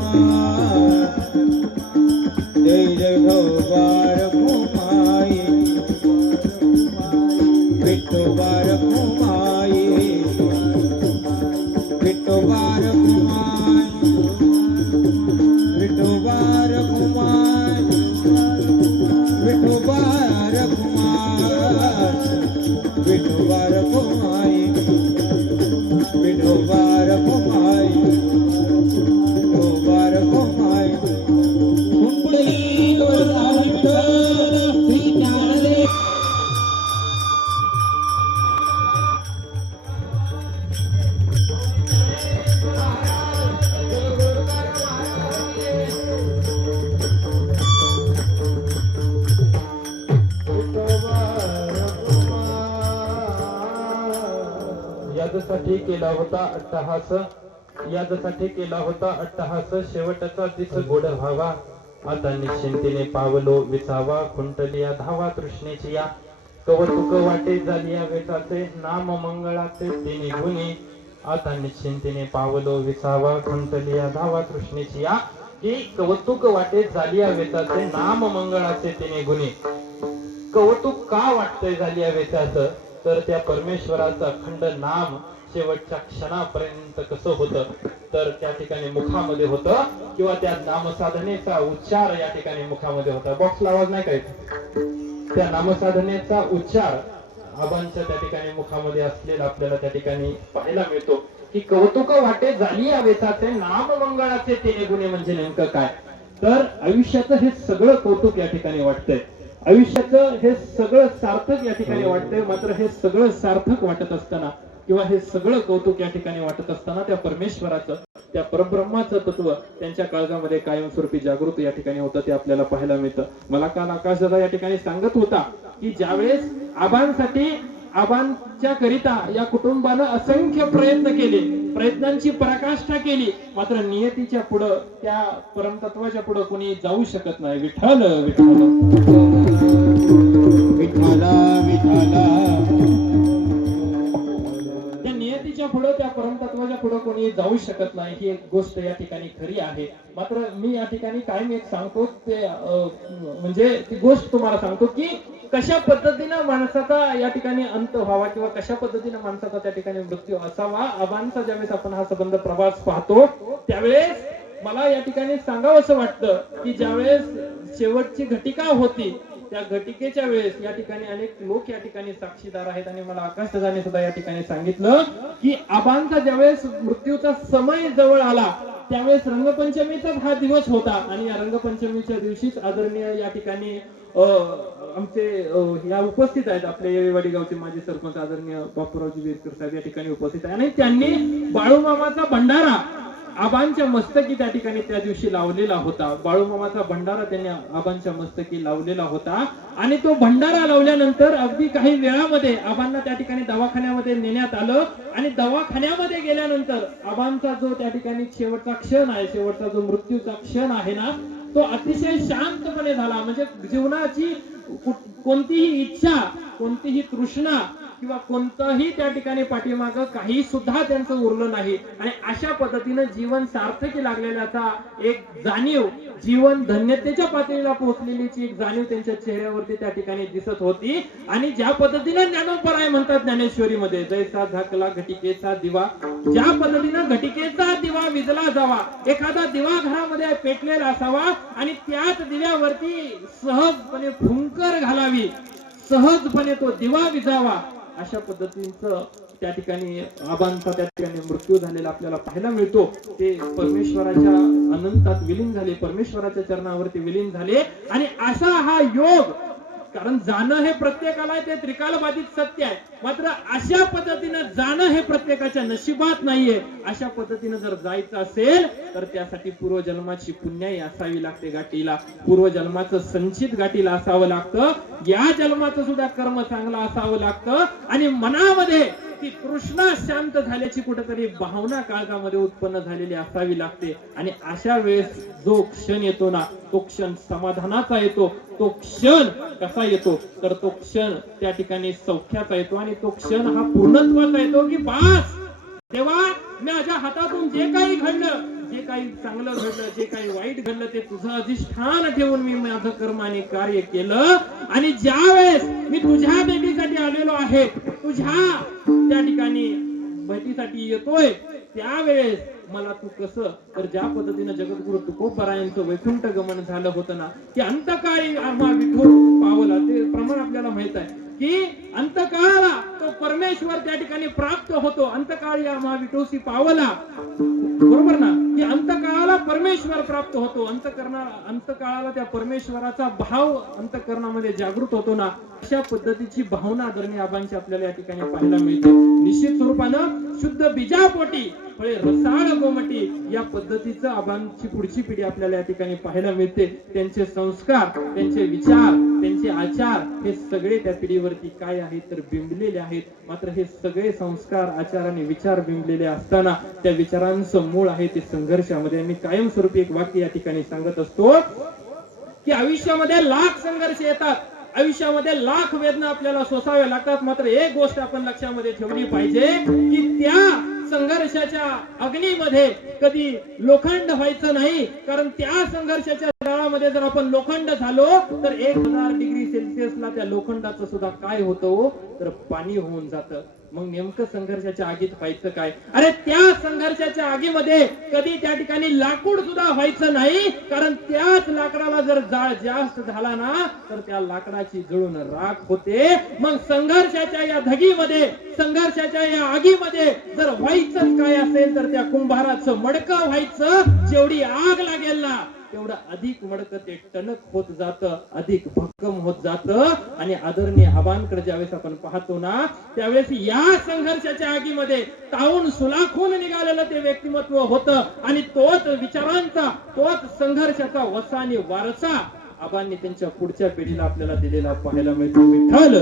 जय जय विठोबा रखुमाई विठोबा रखुमाई विठोबा रखुमाई विठोबा रखुमाई विठोबा रखुमाई विठोबा रखुमाई विठोबा रखुमाई विठोबा रखुमाई. कुंडली वरदा विठ्ठल श्री ज्ञानदेव. यासाठी केला होता अट्टहास, यासाठी केला होता अट्टहास. शेवटचा दिस गोड व्हावा. आता निश्चिंतीने पावलो विसावा. खुंटलिया धावा तृष्णेची या. कौतुक वाटे झाली या वेचाचे. नाम मंगळाचे तिन्ही गुणी. आता निश्चिंतीने पावलो विसावा. खुंटलिया धावा तृष्णेची या. की कौतुक वाटे झाली या वेचाचे. नाम मंगळाचे तिन्ही गुणी. कौतुक का वाटतंय झाली या वेचाचं तर त्या परमेश्वराचं अखंड नाम शेवटच्या क्षणापर्यंत कसं होतं तर त्या ठिकाणी मुखामध्ये होतं किंवा त्या नामसाधनेचा उच्चार या ठिकाणी मुखामध्ये होता. बॉक्सला आवाज नाही काय. त्या नामसाधनेचा उच्चार आबांच्या त्या ठिकाणी मुखामध्ये असलेला आपल्याला त्या ठिकाणी पाहायला मिळतो. की कौतुक वाटे झाली या वेचाचे. नाम मंगळाचे तिन्ही गुणे म्हणजे नेमकं काय तर आयुष्याचं हे सगळं कौतुक या ठिकाणी वाटतंय. आयुष्याचं हे सगळं सार्थक या ठिकाणी वाटतंय. मात्र हे सगळं सार्थक वाटत असताना किंवा हे सगळं कौतुक या ठिकाणी वाटत असताना त्या परमेश्वराचं त्या परब्रह्माचं तत्व त्यांच्या काळजामध्ये कायमस्वरूपी जागृत या ठिकाणी होतं ते आपल्याला पाहायला मिळतं. मला काल आकाश दादा या ठिकाणी सांगत होता की ज्यावेळेस आबांसाठी आबांच्या करिता या कुटुंबानं असंख्य प्रयत्न केले, प्रयत्नांची पराकाष्ठा केली, मात्र नियतीच्या पुढं त्या परमतत्वाच्या पुढं कोणी जाऊ शकत नाही. विठ्ठल विठ्ठल विठ्ठला त्या नियतीच्या पुढे, त्या परमतत्वाच्या पुढे कोणी जाऊ शकत नाही, ही एक गोष्ट या ठिकाणी खरी आहे. मात्र मी या ठिकाणी कायम एक सांगतो ते म्हणजे ती गोष्ट तुम्हाला सांगतो की कशा पद्धतीनं माणसाचा या ठिकाणी अंत व्हावा किंवा कशा पद्धतीनं माणसाचा त्या ठिकाणी मृत्यू असावा. आबांचा ज्यावेळेस आपण हा संबंध प्रवास पाहतो त्यावेळेस मला या ठिकाणी सांगावं असं वाटतं की ज्यावेळेस शेवटची घटिका होती त्या घटिकेच्या वेळेस या ठिकाणी अनेक लोक या ठिकाणी साक्षीदार आहेत आणि मला आकाश दादाने सुद्धा या ठिकाणी सांगितलं की आबांचा ज्यावेळेस मृत्यूचा समय जवळ आला त्यावेळेस रंगपंचमीचाच हा दिवस होता आणि या रंगपंचमीच्या दिवशीच आदरणीय या ठिकाणी आमचे या उपस्थित आहेत आपले येळेवाडी गावचे माजी सरपंच आदरणीय बापूरावजी बेरकर साहेब या ठिकाणी उपस्थित आहे आणि त्यांनी बाळूमामाचा भंडारा आबांच्या मस्तकी त्या ठिकाणी त्या दिवशी लावलेला होता. बाळूमामाचा भंडारा त्यांनी आबांच्या मस्तकी लावलेला होता आणि तो भंडारा लावल्यानंतर अगदी काही वेळामध्ये आबांना त्या ठिकाणी दवाखान्यामध्ये नेण्यात आलं आणि दवाखान्यामध्ये गेल्यानंतर आबांचा जो त्या ठिकाणी शेवटचा क्षण आहे, शेवटचा जो मृत्यूचा क्षण आहे ना, तो अतिशय शांतपणे झाला. म्हणजे जीवनाची कोणतीही इच्छा, कोणतीही तृष्णा किंवा कोणतंही त्या ठिकाणी पाठीमागं काही सुद्धा त्यांचं उरलं नाही आणि अशा पद्धतीनं जीवन सार्थकी लागलेल्याचा एक जाणीव, जीवन धन्यतेच्या पातळीला पोहोचलेलीची एक जाणीव त्यांच्या चेहऱ्यावरती त्या ठिकाणी दिसत होती. आणि ज्या पद्धतीनं ज्ञानोपराय म्हणतात ज्ञानेश्वरीमध्ये, जैसा झाकला घटिकेचा दिवा, ज्या पद्धतीनं घटिकेचा दिवा विजला जावा, एखादा दिवा घरामध्ये पेटलेला असावा आणि त्याच दिव्यावरती सहजपणे फुंकर घालावी, सहजपणे तो दिवा विजावा, अशा पद्धतीचं त्या ठिकाणी आबांचा त्या ठिकाणी मृत्यू झालेला आपल्याला पाहायला मिळतो. ते परमेश्वराच्या अनंतात विलीन झाले, परमेश्वराच्या चरणावरती विलीन झाले आणि असा हा योग, कारण जाणं हे प्रत्येकाला ते त्रिकालबाधित सत्य आहे, मात्र अशा पद्धतीनं जाणं हे प्रत्येकाच्या नशिबात नाहीये. अशा पद्धतीनं जर जायचं असेल तर त्यासाठी पूर्वजन्माची पुण्याई असावी लागते गाठीला, पूर्वजन्माचं संचित गाठीला असावं लागतं, या जन्माचं सुद्धा कर्म चांगलं असावं लागतं आणि मनामध्ये ती तृष्णा शांत झाल्याची कुठेतरी भावना काळजामध्ये उत्पन्न झालेली असावी लागते. आणि अशा वेळेस जो क्षण येतो ना, तो क्षण समाधानाचा येतो. तो क्षण कसा येतो तर तो क्षण त्या ठिकाणी सौख्याचा येतो आणि तो क्षण हा पूर्णत्वाचा येतो की बास, तेव्हा माझ्या हातातून जे काही घडलं, जे काही चांगलं घडलं, जे काही वाईट घडलं, ते तुझं अधिष्ठान ठेवून मी माझं कर्म आणि कार्य केलं आणि ज्या वेळेस मी तुझ्या भेटीसाठी आलेलो आहे, तुझ्या त्या ठिकाणी भेटीसाठी येतोय, त्यावेळेस मला तू कसं, तर ज्या पद्धतीनं जगद्गुरु तुकोबारायांचं वैकुंठ गमन झालं होतं ना, की अंतकाळी आम्हा विठोर पावला, ते प्रमाण आपल्याला माहित आहे की अंतकाळाला तो परमेश्वर त्या ठिकाणी प्राप्त होतो. अंतकाळी आम्हा विठोसी पावला, बरोबर ना, की अंतकाळाला परमेश्वर प्राप्त होतो. अंतकाळाला त्या परमेश्वराचा भाव अंतकरणामध्ये जागृत होतो ना, अशा पद्धतीची भावना आदरणीय आबांची आपल्याला या ठिकाणी पाहायला मिळते. निश्चित स्वरूपानं शुद्ध बीजापोटी फळे रसाळ गोमटी, या पद्धतीचं आबांची पुढची पिढी आपल्याला या ठिकाणी पाहायला मिळते. त्यांचे संस्कार, त्यांचे विचार, त्यांचे आचार हे सगळे त्या पिढीवरती काय आहेत तर बिंबलेले आहेत. मात्र हे सगळे संस्कार, आचार आणि विचार बिंबलेले असताना त्या विचारांचं मूळ आहे ते संघर्षामध्ये. मी कायमस्वरूपी एक वाक्य या ठिकाणी सांगत असतो की आयुष्यामध्ये लाख संघर्ष येतात, आयुष्यामध्ये लाख वेदना आपल्याला सोसाव्या लागतात, मात्र एक गोष्ट आपण लक्षामध्ये ठेवली पाहिजे की त्या संघर्षाच्या अग्नीमध्ये कधी लोखंड व्हायचं नाही, कारण त्या संघर्षाच्या तळामध्ये जर आपण लोखंड झालो तर 1000 डिग्री सेल्सिअसला त्या लोखंडाचं सुद्धा काय होतं तर पाणी होऊन जातं. मग नेमकं संघर्षाच्या आगीत व्हायचं काय? अरे त्या संघर्षाच्या आगीमध्ये कधी त्या ठिकाणी लाकूड सुद्धा व्हायचं नाही, कारण त्याच लाकडाला जर जाळ जास्त झाला ना तर त्या लाकडाची जळून राख होते. मग संघर्षाच्या या धगीमध्ये, संघर्षाच्या या आगीमध्ये जर व्हायचं काय असेल तर त्या कुंभाराचं मडकं व्हायचं. जेवढी आग लागेल ना तेवढं अधिक मडकं ते टणक होत जातं, अधिक भक्कम होत जातं. आणि आदरणीय आबांकडे ज्यावेळेस आपण पाहतो ना त्यावेळेस या संघर्षाच्या आगीमध्ये तावून सुलाखून निघालेलं ते व्यक्तिमत्व होतं आणि तोच विचारांचा, तोच संघर्षाचा वसा आणि वारसा आबांनी त्यांच्या पुढच्या पिढीला आपल्याला दिलेला पाहायला मिळतो. विठ्ठल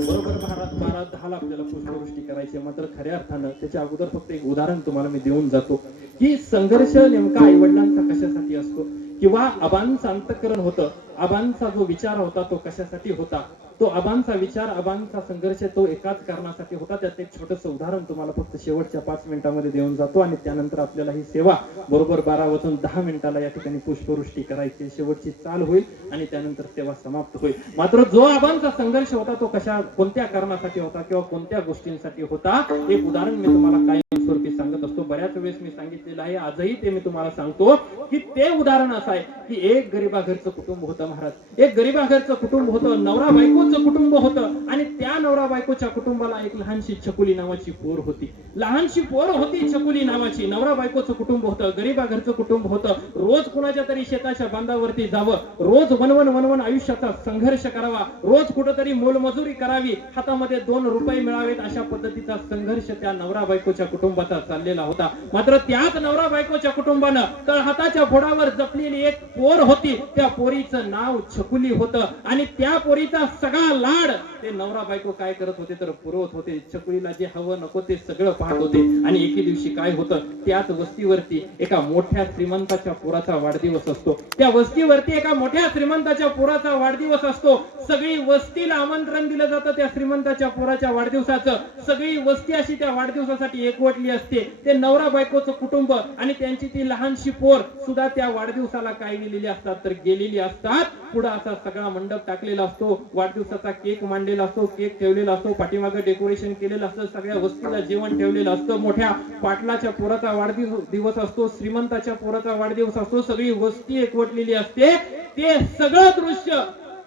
बरोबर 12:10 आपल्याला पुष्पवृष्टी करायची. करायचे. मात्र खऱ्या अर्थानं त्याच्या अगोदर फक्त एक उदाहरण तुम्हाला मी देऊन जातो की संघर्ष नेमका आई वडिलांचा कशासाठी असतो, किंवा आबांचं अंतःकरण होतं, आबांचा जो विचार होता तो कशासाठी होता, तो आबांचा विचार, आबांचा संघर्ष तो एकाच कारणासाठी होता. त्यात एक छोटंसं उदाहरण तुम्हाला फक्त शेवटच्या 5 मिनिटांमध्ये देऊन जातो आणि त्यानंतर आपल्याला ही सेवा बरोबर 12:10 या ठिकाणी पुष्पवृष्टी करायची, शेवटची चाल होईल आणि त्यानंतर सेवा समाप्त होईल. मात्र जो आबांचा संघर्ष होता तो कोणत्या कारणासाठी होता किंवा कोणत्या गोष्टींसाठी होता, एक उदाहरण मी तुम्हाला कायमस्वरूपी सांगत असतो. बऱ्याच वेळेस मी सांगितलेलं आहे, आजही ते मी तुम्हाला सांगतो की ते उदाहरण असं आहे की एक गरीबा घरचं कुटुंब होतं महाराज. एक गरीबा घरचं कुटुंब होतं, नवरा बायकोचं कुटुंब होतं आणि त्या नवरा बायकोच्या कुटुंबाला एक लहानशी छकुली नावाची पोर होती. लहानशी पोर होती छकुली नावाची. नवरा बायकोचं कुटुंब होतं, गरीबा घरचं कुटुंब होतं. रोज कुणाच्या तरी शेताच्या बांधावरती जावं, रोज वनवन आयुष्याचा संघर्ष करावा, रोज कुठेतरी मोलमजुरी करावी, हातामध्ये 2 रुपये मिळावेत, अशा पद्धतीचा संघर्ष त्या नवरा बायकोच्या कुटुंबाचा चाललेला होता. मात्र त्याच नवरा बायकोच्या कुटुंबानं तळहाताच्या फोडावर जपलेली एक पोर होती. त्या पोरीचं नाव छकुली होतं आणि त्या पोरीचा सगळा लाड ते नवरा बायको काय करत होते तर पुरवत होते. छकुलीला जे हवं नको ते सगळं पाहत होते. आणि एके दिवशी काय होतं, त्याच वस्तीवरती एका मोठ्या श्रीमंताच्या पोराचा वाढदिवस असतो. त्या वस्तीवरती एका मोठ्या श्रीमंताच्या पोराचा वाढदिवस असतो. सगळी वस्तीला आमंत्रण दिलं जातं त्या श्रीमंताच्या पोराच्या वाढदिवसाचं. सगळी वस्ती अशी त्या वाढदिवसासाठी एकवटली असते. ते नवरा बायकोचं कुटुंब आणि त्यांची ती लहानशी पोर सुद्धा त्या वाढदिवसाला काय गेलेली असतात तर गेलेली असतात. पुढे असा सगळा मंडप टाकलेला असतो, वाढदिवसाचा केक मांडलेला असतो, केक ठेवलेला असतो, पाठीमागे डेकोरेशन केलेलं असतं, सगळ्या वस्तीला जेवण ठेवलेलं असतं. मोठ्या पाटलाच्या पोराचा वाढदिवस असतो, श्रीमंताच्या पोराचा वाढदिवस असतो, सगळी वस्ती एकवटलेली असते. ते सगळं दृश्य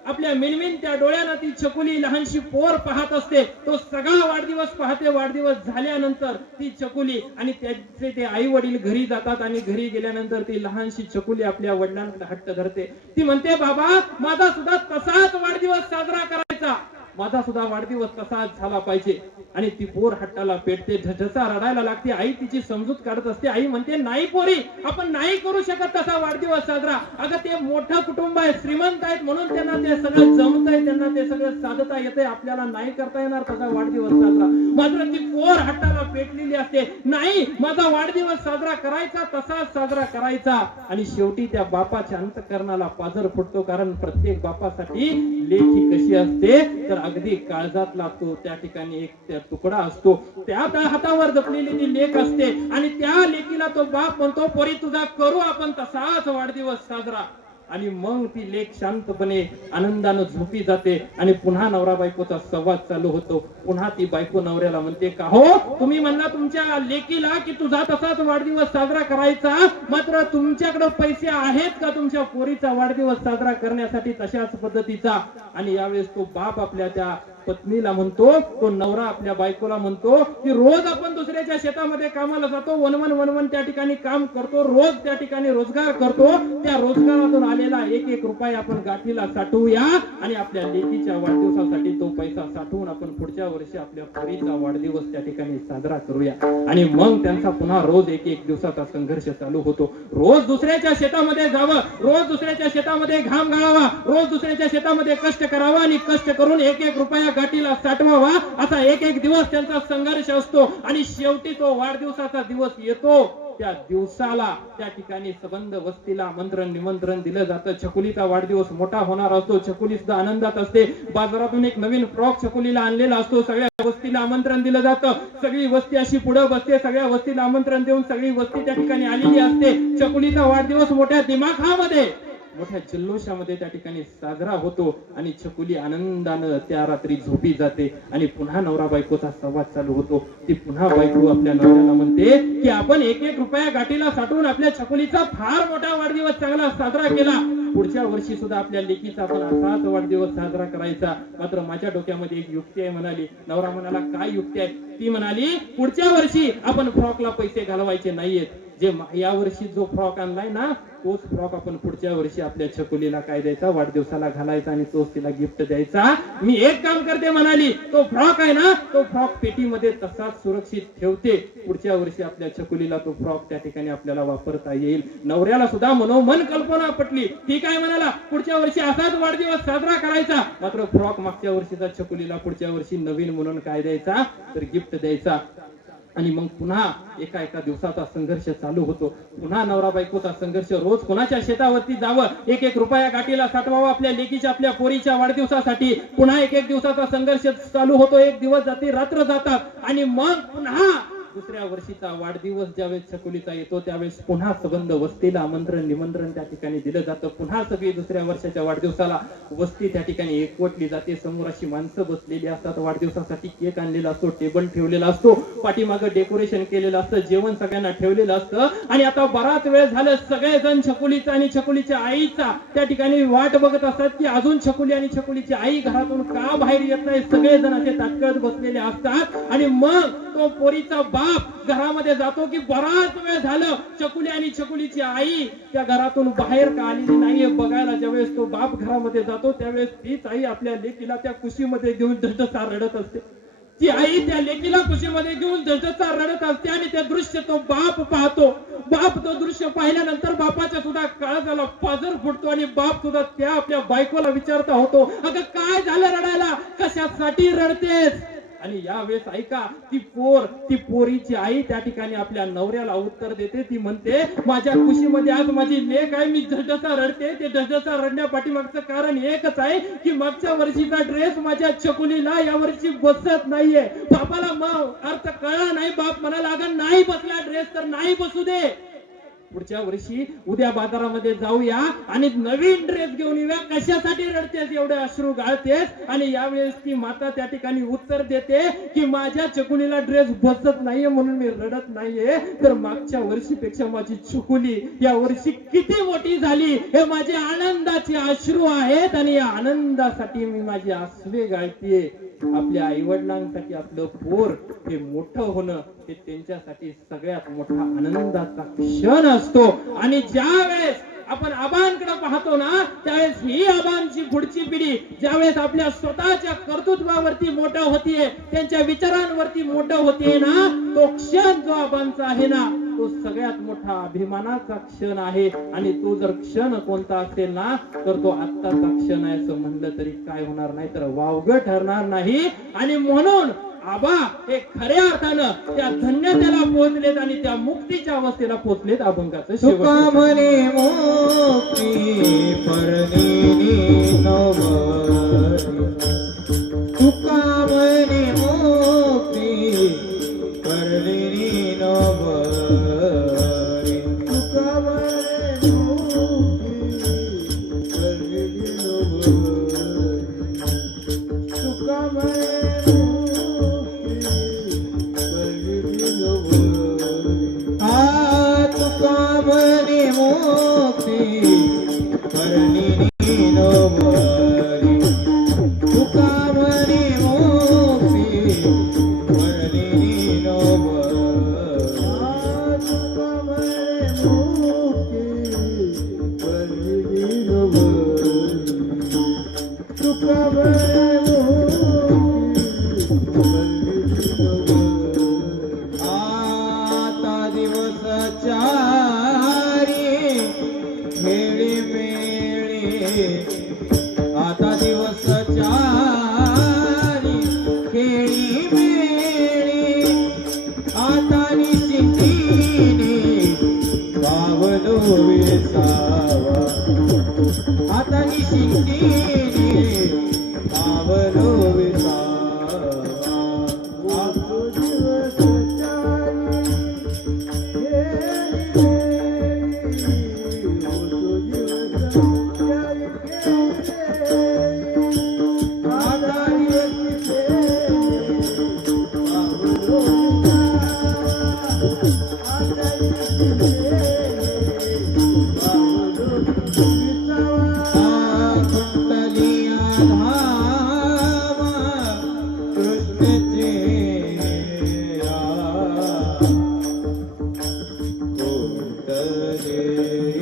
आपल्या मिणमिण त्या डोळ्यानं ती छकुली लहानशी पोर पाहत असते. तो सगळा वाढदिवस पाहते. वाढदिवस झाल्यानंतर ती छकुली आणि त्याचे ते आई वडील घरी जातात आणि घरी गेल्यानंतर ती लहानशी छकुली आपल्या वडिलांकडे हट्ट धरते. ती म्हणते, बाबा माझा सुद्धा तसाच वाढदिवस साजरा करायचा, माझा सुद्धा वाढदिवस तसाच झाला पाहिजे. आणि ती पोर हट्टाला पेटते, झसा रडायला लागते. आई तिची समजूत काढत असते. आई म्हणते, नाही पोरी, आपण नाही करू शकत तसा वाढदिवस साजरा. अगं ते मोठं कुटुंब आहे, श्रीमंत आहेत म्हणून त्यांना ते सगळं जमतंय, त्यांना ते सगळं साधता येते, आपल्याला नाही करता येणार तसा वाढदिवस साजरा. मात्र ती पोर हट्टाला पेटलेली असते, नाही माझा वाढदिवस साजरा करायचा, तसाच साजरा करायचा. आणि शेवटी त्या बापाच्या अंतःकरणाला पाझर फुटतो. कारण प्रत्येक बापासाठी लेक ही कशी असते तर अगदी काळजातला तो त्या ठिकाणी एक तुकडा असतो. त्या हातावर जपलेली ती लेक असते आणि त्या लेकीला तो बाप म्हणतो, पोरी तुझा करू आपण तसाच वाढदिवस साजरा. आणि मग ती लेक शांतपणे आनंदानं झोपी जाते आणि पुन्हा नवरा बायकोचा संवाद चालू होतो. पुन्हा ती बायको नवऱ्याला म्हणते, का हो तुम्ही म्हणला तुमच्या लेकीला की तुझा तसाच वाढदिवस साजरा करायचा, मात्र तुमच्याकडे पैसे आहेत का तुमच्या पोरीचा वाढदिवस साजरा करण्यासाठी तशाच पद्धतीचा. आणि यावेळेस तो बाप आपल्या त्या पत्नीला म्हणतो, तो नवरा आपल्या बायकोला म्हणतो की रोज आपण दुसऱ्याच्या शेतामध्ये कामाला जातो, वनवन त्या ठिकाणी काम करतो, रोज त्या ठिकाणी रोजगार करतो. त्या रोजगारातून आलेला एक रुपया आपण गाठीला साठवूया आणि आपल्या लेकीच्या वाढदिवसासाठी तो पैसा साठवून आपण पुढच्या वर्षी आपल्या पोरीचा वाढदिवस त्या ठिकाणी साजरा करूया. आणि मग त्यांचा पुन्हा रोज एक दिवसाचा संघर्ष चालू होतो. रोज दुसऱ्याच्या शेतामध्ये जावं, रोज दुसऱ्याच्या शेतामध्ये घाम गाळावा, रोज दुसऱ्याच्या शेतामध्ये कष्ट करावा आणि कष्ट करून एक रुपया गाठीला साठवावा, असा एक दिवस त्यांचा संघर्ष असतो. आणि शेवटी तो वाढदिवसाचा दिवस येतो. त्या दिवसाला त्या ठिकाणी संबंध वस्तीला आमंत्रण निमंत्रण दिलं जातं. छकुलीचा वाढदिवस मोठा होणार असतो. छकुली सुद्धा आनंदात असते. बाजारातून एक नवीन फ्रॉक छकुलीला आणलेला असतो. सगळ्या वस्तीला आमंत्रण दिलं जातं. सगळी वस्ती अशी पुढे बसते. सगळ्या वस्तीला आमंत्रण देऊन सगळी वस्ती त्या ठिकाणी आलेली असते. छकुलीचा वाढदिवस मोठ्या दिमाखामध्ये मोठ्या जल्लोषामध्ये त्या ठिकाणी साजरा होतो. आणि छकुली आनंदानं त्या रात्री झोपी जाते. आणि पुन्हा नवरा बायकोचा संवाद चालू होतो. ती पुन्हा बायको आपल्या नवऱ्याला म्हणते की आपण एक रुपया गाठीला साठवून आपल्या छकुलीचा फार मोठा वाढदिवस चांगला साजरा केला. पुढच्या वर्षी सुद्धा आपल्या लेकीचा आपण असाच वाढदिवस साजरा करायचा. मात्र माझ्या डोक्यामध्ये एक युक्ती आहे म्हणाली. नवरा म्हणाला, काय युक्ती आहे? ती म्हणाली, पुढच्या वर्षी आपण फ्रॉकला पैसे घालवायचे नाहीयेत. या वर्षी जो फ्रॉक आणलाय ना तोच फ्रॉक आपण पुढच्या वर्षी आपल्या छकुलीला काय द्यायचा, वाढदिवसाला घालायचा आणि तोच तिला गिफ्ट द्यायचा. मी एक काम करते म्हणाली, तो फ्रॉक आहे ना तो फ्रॉक पेटीमध्ये तसाच सुरक्षित ठेवते. पुढच्या वर्षी आपल्या छकुलीला तो फ्रॉक त्या ठिकाणी आपल्याला वापरता येईल. नवऱ्याला सुद्धा मनोमन कल्पना पटली. ठीक आहे म्हणाला, पुढच्या वर्षी असाच वाढदिवस साजरा करायचा. मात्र फ्रॉक मागच्या वर्षीचा छकुलीला पुढच्या वर्षी नवीन म्हणून काय द्यायचा, तर गिफ्ट द्यायचा. आणि मग पुन्हा एका दिवसाचा संघर्ष चालू होतो. पुन्हा नवरा बायकोचा संघर्ष. रोज कोणाच्या शेतावरती जावं, एक एक रुपया गाठीला साठवावा आपल्या लेकीच्या आपल्या पोरीच्या वाढदिवसासाठी. पुन्हा एक दिवसाचा संघर्ष चालू होतो. एक दिवस जाते, रात्र जातात आणि मग पुन्हा दुसऱ्या वर्षीचा वाढदिवस ज्यावेळेस छकुलीचा येतो त्यावेळेस पुन्हा सबंध वस्तीला आमंत्रण निमंत्रण त्या ठिकाणी दिलं जातं. पुन्हा सगळी दुसऱ्या वर्षाच्या वाढदिवसाला वस्ती त्या ठिकाणी एकवटली जाते. समोर अशी माणसं बसलेली असतात. वाढदिवसासाठी केक आणलेला असतो, टेबल ठेवलेला असतो, पाठीमागं डेकोरेशन केलेलं असतं, जेवण सगळ्यांना ठेवलेलं असतं. आणि आता बराच वेळ झालं सगळेजण छकुलीचा आणि छकुलीच्या आईचा त्या ठिकाणी वाट बघत असतात की अजून छकुली आणि छकुलीची आई घरातून का बाहेर येत नाही. सगळेजण असे ताटकळत बसलेले असतात. आणि मग तो पोरीचा बाप घरामध्ये जातो की बराच वेळ झालं छकुली आणि छकुलीची आई त्या घरातून बाहेर का आलेली नाहीये बघायला. ज्यावेळेस तो बाप घरामध्ये जातो त्यावेळेस तीच आई आपल्या लेकीला त्या कुशीमध्ये घेऊन धडधडा रडत असते. ती आई त्या लेकीला कुशीमध्ये घेऊन धडधडा रडत असते आणि ते दृश्य तो बाप पाहतो. बाप तो दृश्य पाहिल्यानंतर बापाच्या सुद्धा काळजाला पाझर फुटतो आणि बाप सुद्धा त्या आपल्या बायकोला विचारता होतो, अगं काय झालं रडायला, कशासाठी रडतेस. आणि यावेळेस ऐका, ती पोरीची आई त्या ठिकाणी आपल्या नवऱ्याला उत्तर देते. ती म्हणते, माझ्या खुशीमध्ये आज माझी लेक आहे, मी धडधडा रडते. ते धडधडा रडण्या पाठीमागचं कारण एकच आहे की मागच्या वर्षीचा ड्रेस माझ्या छकुलीला या वर्षी बसत नाहीये. बापाला मग अर्थ कळला नाही. बाप म्हणाला, अगं नाही बसला ड्रेस तर नाही बसू दे, पुढच्या वर्षी उद्या बाजारामध्ये जाऊया आणि नवीन ड्रेस घेऊन येऊया. कशासाठी रडतेस, एवढे अश्रू गाळतेस. आणि यावेळेस ती माता त्या ठिकाणी उत्तर देते की माझ्या छकुलीला ड्रेस बसत नाहीये म्हणून मी रडत नाहीये, तर मागच्या वर्षीपेक्षा माझी छकुली या वर्षी किती मोठी झाली हे माझे आनंदाचे अश्रू आहेत. आणि या आनंदासाठी मी माझी आसवे गाळतीये. आपल्या आई वडिलांसाठी आपलं पोर हे मोठं होणं हे त्यांच्यासाठी सगळ्यात मोठा आनंदाचा क्षण असतो. आणि ज्या वेळेस आपण आबांकडे पाहतो ना त्यावेळेस ही आबांची पुढची पिढी ज्यावेळेस आपल्या स्वतःच्या कर्तृत्वावरती मोठं होतीये, त्यांच्या विचारांवरती मोठं होतीये ना, तो क्षण जो आबांचा आहे ना तो सगळ्यात मोठा अभिमानाचा क्षण आहे. आणि तो जर क्षण कोणता असेल ना तर तो आत्ताचा क्षण आहे असं म्हणलं तरी काय होणार नाही, तर वावगं ठरणार नाही. आणि म्हणून आबा हे खऱ्या अर्थानं त्या धन्यतेला पोहोचलेत आणि त्या मुक्तीच्या अवस्थेला पोहोचलेत. अभंगाचं तुका म्हणे मोक्ती परनिनी नवरी, तुका म्हणे मोक्ती परनिनी नवरी, तुका म्हणे मोक्ती परनिनी नवरी, तुका म्हणे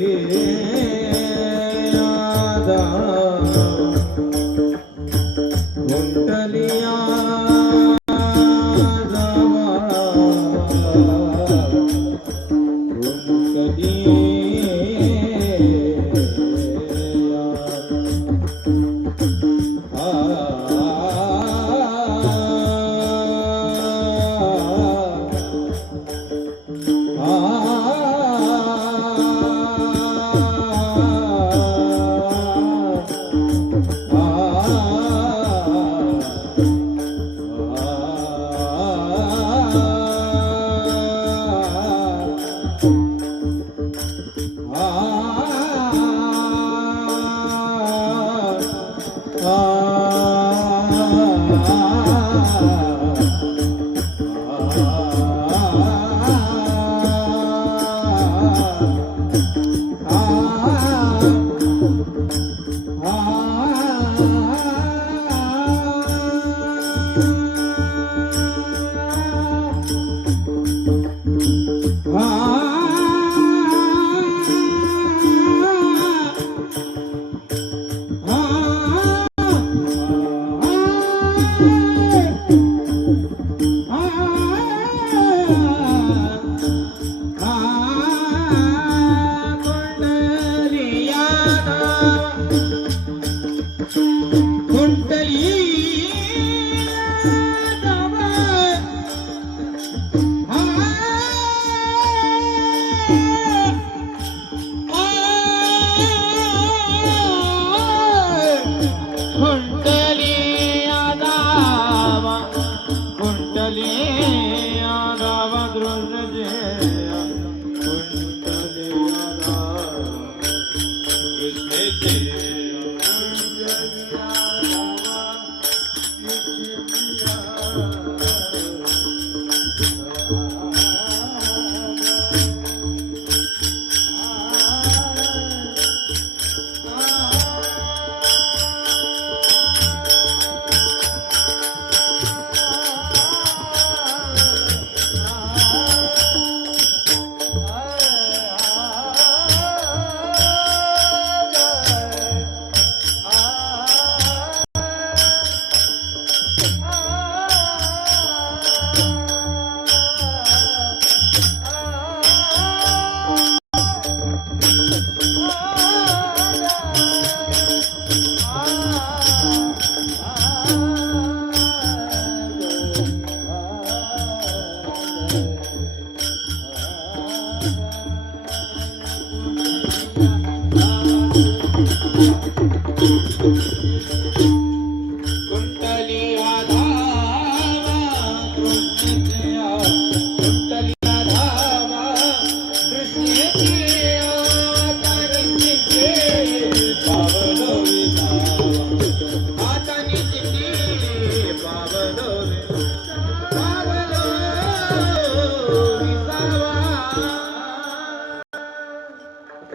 कुंडलिया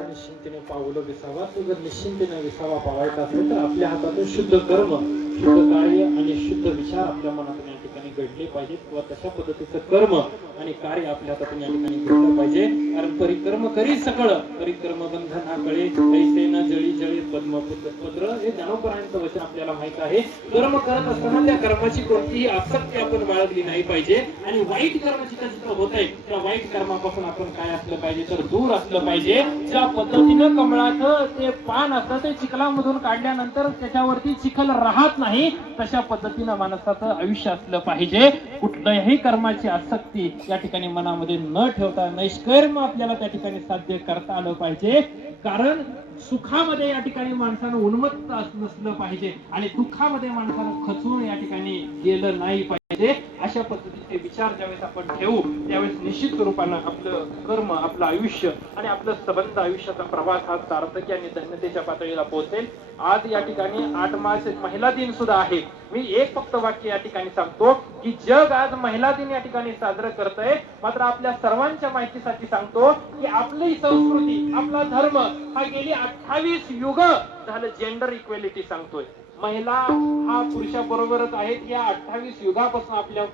निश्चिंतीने पावलं विसावा. तो जर निश्चिंतीने विसावा पावायचा असेल तर आपल्या हातातून शुद्ध कर्म, शुद्ध कार्य आणि शुद्ध विचार आपल्या मनातून या ठिकाणी घडले पाहिजेत किंवा तशा पद्धतीचं कर्म आणि कार्य आपल्या हातातून या ठिकाणी घडलं पाहिजे. कारण परिकर्म करी सकळ, परिकर्म बंधन हा कळे, ऐसे न जळी जळी पद्मपत्र, हे ज्ञानोपरायणचं वचन आपल्याला माहित आहे. कर्म करत असताना त्या कर्माची कोणतीही आसक्ती आपण बाळगली नाही पाहिजे आणि वाईट कर्म जिथं होत आहे त्या वाईट कर्मापासून आपण काय असलं पाहिजे तर दूर असलं पाहिजे. ज्या पद्धतीनं कमळाचं ते पान असतं ते चिखलामधून काढल्यानंतर त्याच्यावरती चिखल राहत नाही, तशा पद्धतीनं माणसाचं आयुष्य असलं पाहिजे. कुठल्याही कर्माची आसक्ती या ठिकाणी मनामध्ये न ठेवता नैष्कर्म आपल्याला त्या ठिकाणी साध्य करता आलं पाहिजे. कारण सुखामध्ये या ठिकाणी माणसानं उन्मत्त नसलं पाहिजे आणि दुःखामध्ये माणसानं खचून या ठिकाणी गेलं नाही पाहिजे. अशा पद्धतीचे विचार ज्यावेळेस आपण ठेवू त्यावेळेस निश्चित स्वरूपानं आपलं कर्म, आपलं आयुष्य आणि आपलं संबंध आयुष्याचा प्रवास हा सार्थकी आणि धन्यतेच्या पातळीला पोहोचेल. आज या ठिकाणी 8 मार्च महिला दिन सुद्धा आहे. मी एक फक्त वाक्य या ठिकाणी सांगतो की जग आज महिला दिन या ठिकाणी साजरं करतंय, मात्र आपल्या सर्वांच्या माहितीसाठी सांगतो की आपली संस्कृती, आपला धर्म हा गेली 28 युग झालं जेंडर इक्वेलिटी सांगतोय. महिला हा पुरुषाबरोबरच आहेत या 28 युगापासून आपल्या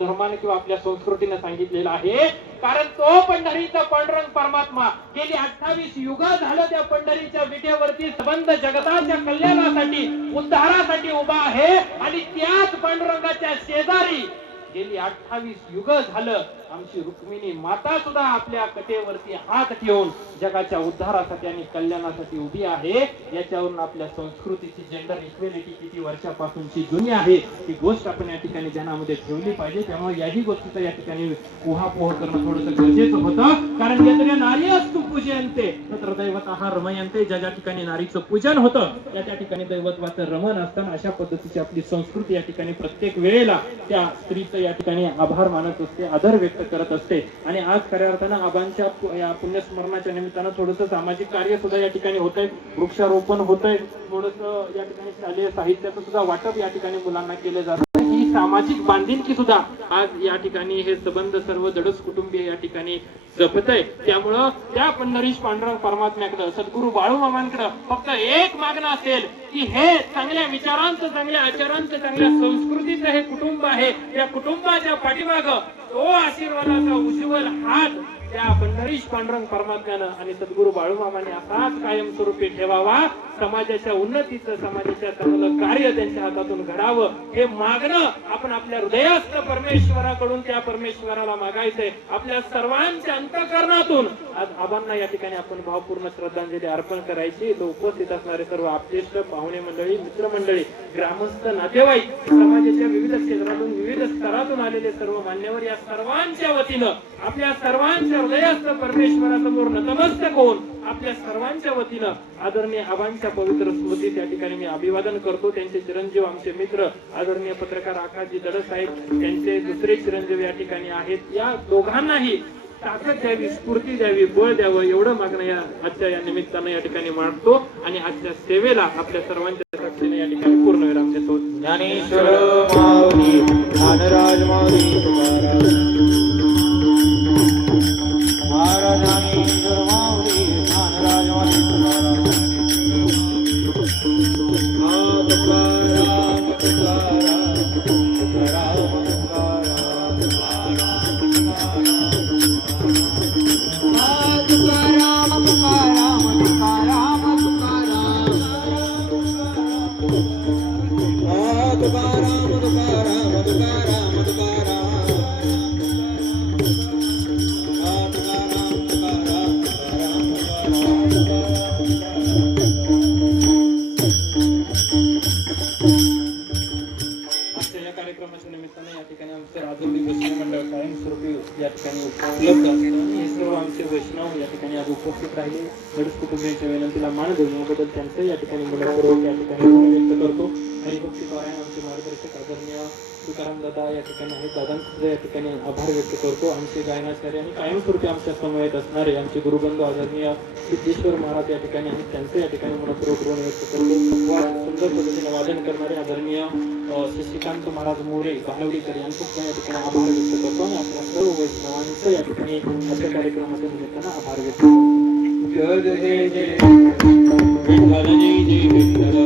धर्माने किंवा आपल्या संस्कृतीने सांगितलेलं आहे कारण तो पंढरीचा पांडुरंग परमात्मा गेली 28 युग झालं त्या पंढरीच्या विटेवरती संबंध जगताच्या कल्याणासाठी उद्धारासाठी उभा आहे आणि त्याच पांडुरंगाच्या शेजारी गेली 28 युग झालं आमची रुक्मिणी माता सुद्धा आपल्या कटेवरती हात ठेवून जगाच्या उद्धारासाठी आणि कल्याणासाठी उभी आहे. याच्यावरून आपल्या संस्कृतीची जेंडर इक्वेलिटी किती वर्षापासूनची जुनी आहे ती गोष्ट आपण या ठिकाणी ध्यानामध्ये ठेवली पाहिजे. त्यामुळे याही गोष्टीचं या ठिकाणी उहापोह करणं थोडंसं गरजेचं होतं. कारण यत्र नारी असतो पूजयंते तत्र दैवतः रमयंते. ज्या ज्या ठिकाणी नारीचं पूजन होतं त्या ठिकाणी दैवत्वाचं रमण असतं. अशा पद्धतीची आपली संस्कृती या ठिकाणी प्रत्येक वेळेला त्या स्त्रीचं या ठिकाणी आभार मानत असते, आदर व्यक्त करत असते. आणि आज खऱ्या अर्थानं आबांच्या या पुण्यस्मरणाच्या निमित्तानं थोडंसं सामाजिक कार्य सुद्धा या ठिकाणी होतंय, वृक्षारोपण होतंय, थोडंसं या ठिकाणी शालेय साहित्याचं सुद्धा वाटप या ठिकाणी मुलांना केलं जातं. ही सामाजिक बांधिलकी सुद्धा आज या ठिकाणी हे संबंध सर्व दडस कुटुंबीय या ठिकाणी जपत आहे. त्यामुळं त्या पंढरीश पांडुरंग परमात्म्याकडं सद्गुरू बाळूमामांकडं फक्त एक मागणं असेल की हे चांगल्या विचारांचं, चांगल्या आचारांचं, चांगल्या संस्कृतीचं हे कुटुंब आहे. त्या कुटुंबाच्या पाठीमागं तो आशीर्वादाचा उज्ज्वल हात त्या पंढरीश पांडुरंग परमात्म्यानं आणि सद्गुरू बाळूमामाने असाच कायमस्वरूपी ठेवावा. समाजाच्या उन्नतीचं, समाजाच्या चांगलं कार्य त्यांच्या हातातून घडावं हे मागणं आपण आपल्या हृदयास्थ परमेश्वराकडून त्या परमेश्वराला मागायचंय. आपल्या सर्वांच्या अंतःकरणातून आज आबांना या ठिकाणी आपण भावपूर्ण श्रद्धांजली अर्पण करायची. उपस्थित असणारे सर्व आपलेष्ट पाहुणे मंडळी, मित्रमंडळी, ग्रामस्थ, नातेवाईक, समाजाच्या विविध क्षेत्रातून, विविध स्तरातून आलेले सर्व मान्यवर या सर्वांच्या वतीनं आपल्या सर्वांच्या हृदयास्थ परमेश्वरासमोर नतमस्तक होऊन आपल्या सर्वांच्या वतीनं आदरणीय आबांच्या पवित्र स्मृतीस या ठिकाणी मी अभिवादन करतो. त्यांचे चिरंजीव, आमचे मित्र आदरणीय पत्रकार आकाशजी दडस साहेब, त्यांचे दुसरे चिरंजीव या ठिकाणी आहेत. या दोघांनाही ताकद द्यावी, स्फूर्ती द्यावी, बळ द्यावं एवढं मागणं या आजच्या या निमित्तानं या ठिकाणी मांडतो आणि आजच्या सेवेला आपल्या सर्वांच्या साक्षीने या ठिकाणी पूर्णविराम देतो. ज्ञानेश्वर माऊली, ज्ञानराज माऊली महाराज, ज्ञानेश्वर माऊली, ज्ञानराज माऊली कार्यक्रमाच्या निमित्ताने या ठिकाणी आमचं राजोली वैष्णव मंडळ कायमस्वरूपी या ठिकाणी उपलब्ध असतं. हे सर्व आमचे वैष्णव या ठिकाणी आज उपस्थित राहिले. गडस कुटुंबियांच्या विनंतीला मान देऊन याबद्दल त्यांचं या ठिकाणी मनपूर्वक या ठिकाणी व्यक्त करतो. हरिभक्ती पारायण आमचे मार्गदर्शक आदरणीय तुकाराम दादा या ठिकाणी आहेत. दादांचं या ठिकाणी आभार व्यक्त करतो. आमचे गायनाचार्य आणि कायमस्वरूपी आमच्या समवेत असणारे आमचे गुरुबंधू आदरणीय सिद्धेश्वर महाराज या ठिकाणी आहेत. त्यांचं या ठिकाणी मनपूर्वक ऋण व्यक्त करतो. सुंदर पद्धतीने वादन करणारे आदरणीय शशिकांत महाराज मोरे बालवडीकर यांचं या ठिकाणी आभार व्यक्त करतो आणि आपल्या सर्व वैष्णवांचं या ठिकाणी आजच्या कार्यक्रमाच्या निमित्तानं आभार व्यक्त करतो. जय जय जय विठ्ठल, जय जय विठ्ठल.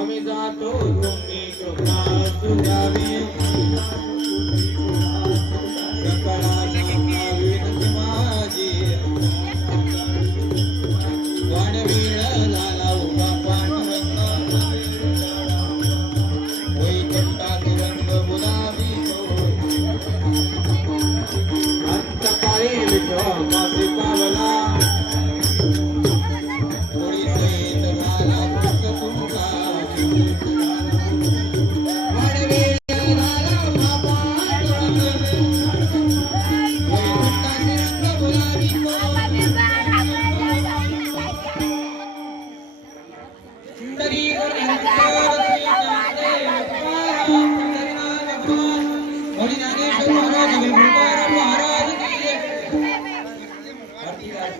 आम्ही जातो तुम्ही कृपा तुझ्यावी, सकळाची विनंती माझी. वाणवीण झाला उभा पांडुरंग, वैकुंठात रंग गुलाबी अंतकाळी विठ्ठल मासे पावला. कोणी सहित झाला भक्त तुमचा, वाणवीण झाला उभा पांडुरंग, वैकुंठात रंग गुलाबी महाराज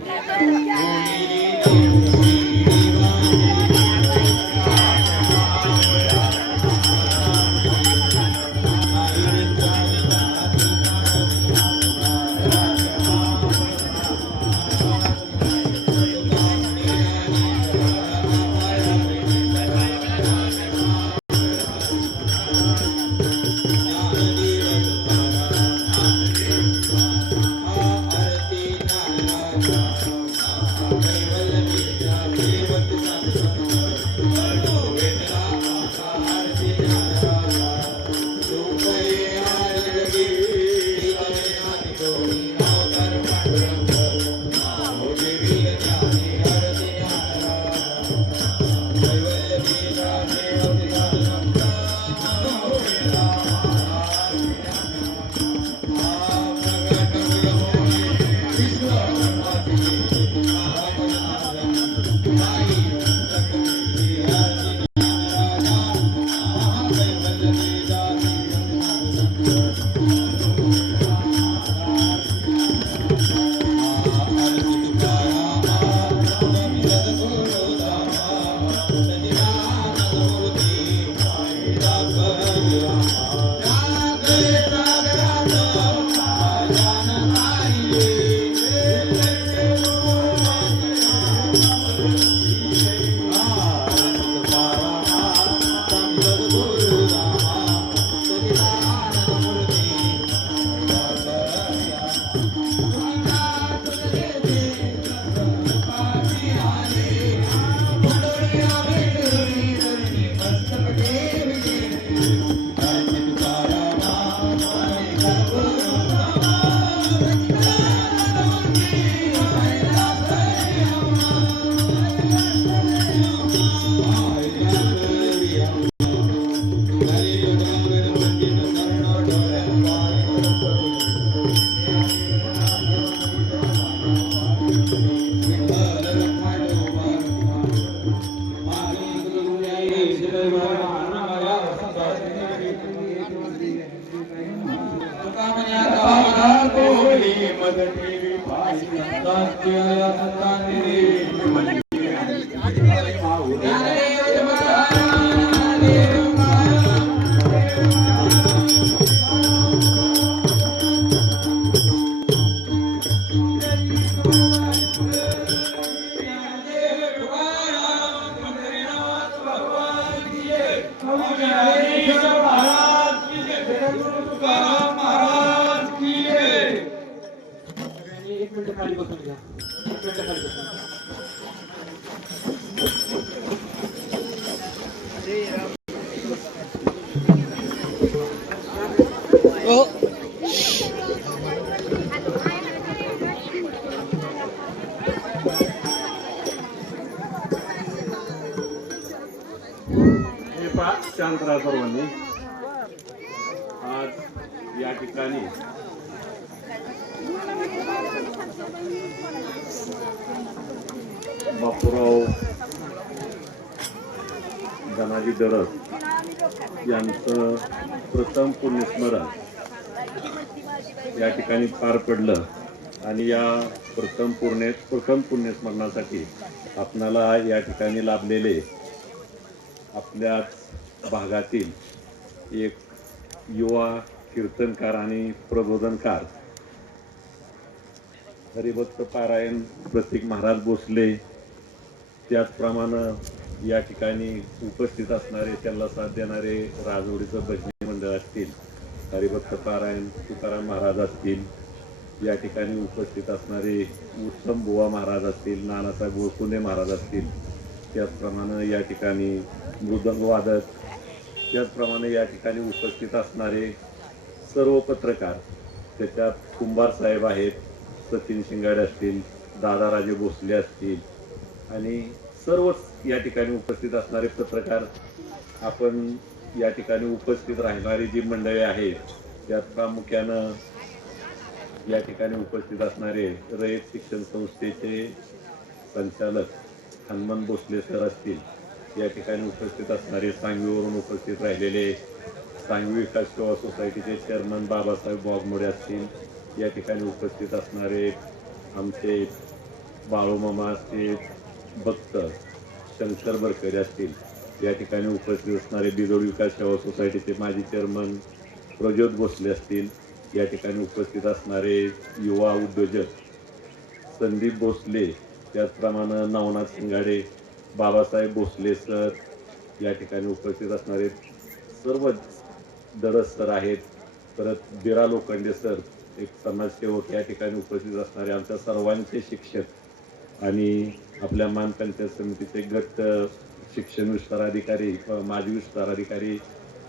एक मिनिट खाली बसून घ्या. एक मिनिट खाली बसून घ्या. शांत राहा सर्वांनी. आज या ठिकाणी बापूराव धनाजी दरस यांचं प्रथम पुण्यस्मरण या ठिकाणी पार पडलं आणि या प्रथम पुण्यस्मरणासाठी आपणाला या ठिकाणी लाभलेले आपल्याच भागातील एक युवा कीर्तनकार आणि प्रबोधनकार हरिभक्त पारायण प्रतीक महाराज भोसले, त्याचप्रमाणे या ठिकाणी उपस्थित असणारे त्यांना साथ देणारे राजवडीचं भजनी मंडळ असतील, हरिभक्त पारायण तुकाराम महाराज असतील, या ठिकाणी उपस्थित असणारे उत्तम बुवा महाराज असतील, नानासाहेब गोकुंदे महाराज असतील, त्याचप्रमाणे या ठिकाणी मृदंग वादक, त्याचप्रमाणे या ठिकाणी उपस्थित असणारे सर्व पत्रकार, त्याच्यात कुंभार साहेब आहेत, सचिन शिंगाडे असतील, दादाराजे भोसले असतील आणि सर्वच या ठिकाणी उपस्थित असणारे पत्रकार, आपण या ठिकाणी उपस्थित राहणारी जी मंडळी आहेत त्यात प्रामुख्यानं या ठिकाणी उपस्थित असणारे रयत शिक्षण संस्थेचे संचालक हनुमान भोसले सर असतील, या ठिकाणी उपस्थित असणारे सांगवीवरून उपस्थित राहिलेले सांगवी विकास सेवा सोसायटीचे चेअरमन बाबासाहेब वाघमोडे असतील, या ठिकाणी उपस्थित असणारे आमचे बाळूमामा असतील, भक्त शंकर बरकरे असतील, या ठिकाणी उपस्थित असणारे बिदोड विकास सेवा सोसायटीचे माजी चेअरमन प्रज्योत भोसले असतील, या ठिकाणी उपस्थित असणारे युवा उद्योजक संदीप भोसले, त्याचप्रमाणे नवनाथ शिंगाडे, बाबासाहेब भोसले सर, या ठिकाणी उपस्थित असणारे सर्व दरस सर आहेत, परत बिरा लोखंडे सर एक समाजसेवक, या ठिकाणी उपस्थित असणारे आमच्या सर्वांचे शिक्षक आणि आपल्या मान पंचायत समितीचे गट शिक्षण विस्तार अधिकारी माजी विस्तार अधिकारी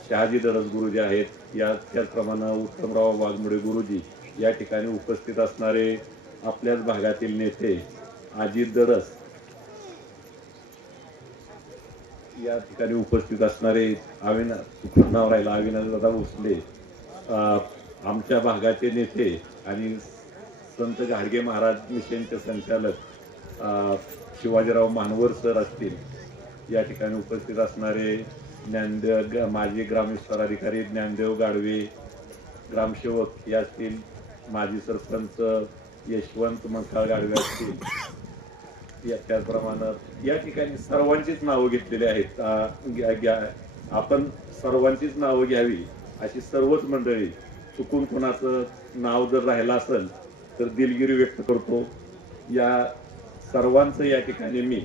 शहाजी दरस गुरुजी आहेत, या त्याचप्रमाणे उत्तमराव वाघमोडे गुरुजी, या ठिकाणी उपस्थित असणारे आपल्याच भागातील नेते अजित दडस या ठिकाणी उपस्थित असणारे नाव राहिला अविनाशदादा भोसले, आमच्या भागाचे नेते आणि संत गाडगे महाराज मिशनचे संचालक शिवाजीराव मानवर सर असतील, या ठिकाणी उपस्थित असणारे माजी ग्रामविस्तार अधिकारी ज्ञानदेव गाडवे, ग्रामसेवक या असतील, माजी सरपंच यशवंत मंकाळ गाडवे असतील, त्याचप्रमाणे या ठिकाणी सर्वांचीच नावं घेतलेली आहेत. आपण सर्वांचीच नावं घ्यावी अशी सर्वच मंडळी, चुकून कोणाचं नाव जर राहिलं असेल तर दिलगिरी व्यक्त करतो. या सर्वांचं या ठिकाणी मी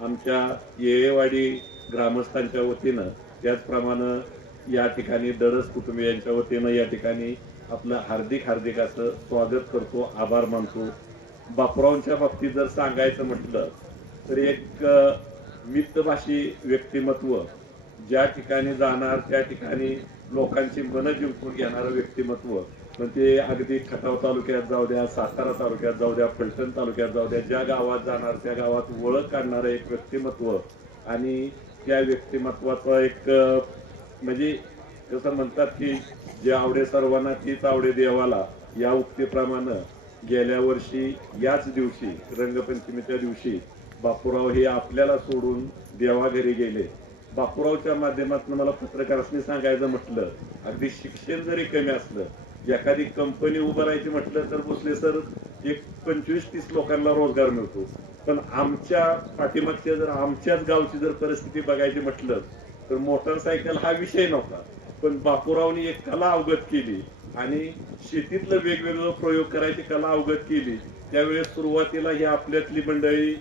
आमच्या येळेवाडी ग्रामस्थांच्या वतीनं, त्याचप्रमाणे या ठिकाणी दडस कुटुंबियांच्या वतीनं या ठिकाणी आपलं हार्दिक असं स्वागत करतो, आभार मानतो. बापूरावांच्या बाबतीत जर सांगायचं म्हटलं तर एक मितभाषी व्यक्तिमत्व, ज्या ठिकाणी जाणार त्या ठिकाणी लोकांची मनं जिंकून घेणारं व्यक्तिमत्व, पण ते अगदी खटाव तालुक्यात जाऊ द्या, सातारा तालुक्यात जाऊ द्या, फलटण तालुक्यात जाऊ द्या, ज्या गावात जाणार त्या गावात ओळख काढणारं एक व्यक्तिमत्व. आणि त्या व्यक्तिमत्वाचा एक म्हणजे जसं म्हणतात की जे आवडे सर्वांना तीच आवडे देवाला, या उक्तीप्रमाणे गेल्या वर्षी याच दिवशी रंगपंचमीच्या दिवशी बापूराव हे आपल्याला सोडून देवाघरी गेले. बापूरावच्या माध्यमातून मला पत्रकारांनी सांगायचं म्हटलं, अगदी शिक्षण जरी कमी असलं, एखादी कंपनी उभारायची म्हटलं तर भोसले सर एक 25-30 लोकांना रोजगार मिळतो. पण आमच्या पाठीमागच्या जर आमच्याच गावची जर परिस्थिती बघायची म्हटलं तर मोटरसायकल हा विषय नव्हता, पण बापूरावनी एक कला अवगत केली आणि शेतीतलं वेगवेगळं प्रयोग करायची कला अवगत केली. त्यावेळेस सुरुवातीला ही आपल्यातली मंडळी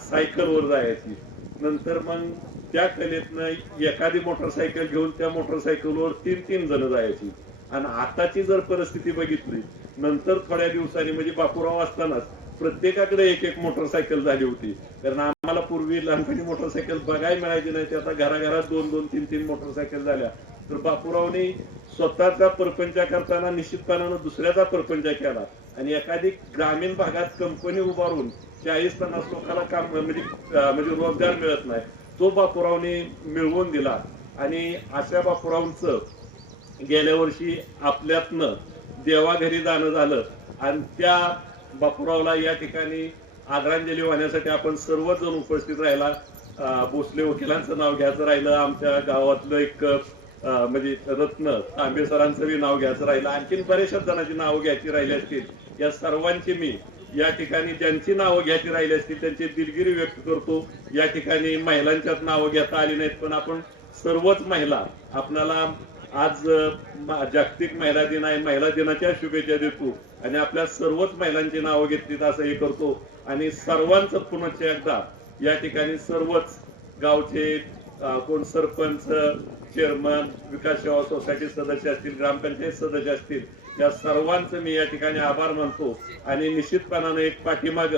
सायकलवर जायची, नंतर मग त्या कलेतनं एखादी मोटरसायकल घेऊन त्या मोटरसायकलवर 3-3 जण जायची. आणि आताची जर परिस्थिती बघितली नंतर थोड्या दिवसांनी, म्हणजे बापूराव असतानाच प्रत्येकाकडे एक मोटरसायकल झाली होती. कारण आम्हाला पूर्वी लहानपणी मोटरसायकल बघायला मिळायची नाही, ते आता घराघरात 2-2, 3-3 मोटरसायकल झाल्या. तर बापूरावनी स्वतःचा परपंच करताना निश्चितपणानं दुसऱ्याचा परपंच केला आणि एखादी ग्रामीण भागात कंपनी उभारून 40-50 लोकांना काम म्हणजे रोजगार मिळत नाही, तो बापूरावने मिळवून दिला. आणि अशा बापूरावचं गेल्या वर्षी आपल्यातनं देवाघरी जाणं झालं आणि त्या बापूरावला या ठिकाणी आदरांजली वाहण्यासाठी आपण सर्वजण उपस्थित राहिला. भोसले वकिलांचं नाव घ्यायचं राहिलं, आमच्या गावातलं एक म्हणजे रत्न तांबे सरांचं नाव घ्यायचं राहिलं, आणखीन बऱ्याचशा जणांची नावं घ्यायची राहिली असतील. या सर्वांची मी या ठिकाणी ज्यांची नावं घ्यायची राहिली असतील त्यांची दिलगिरी व्यक्त करतो. या ठिकाणी महिलांच्यात नावं घेता आली नाहीत, पण आपण सर्वच महिला, आपल्याला आज जागतिक महिला दिन आहे, महिला दिनाच्या शुभेच्छा देतो आणि आपल्या सर्वच महिलांची नावं घेतली असं हे करतो. आणि सर्वांचं पुनश्च एकदा या ठिकाणी सर्वच गावचे कोण सरपंच, चेअरमन, विकास सेवा सोसायटी सदस्य असतील, ग्रामपंचायत सदस्य असतील, त्या सर्वांचं मी या ठिकाणी आभार मानतो. आणि निश्चितपणाने एक पाठीमाग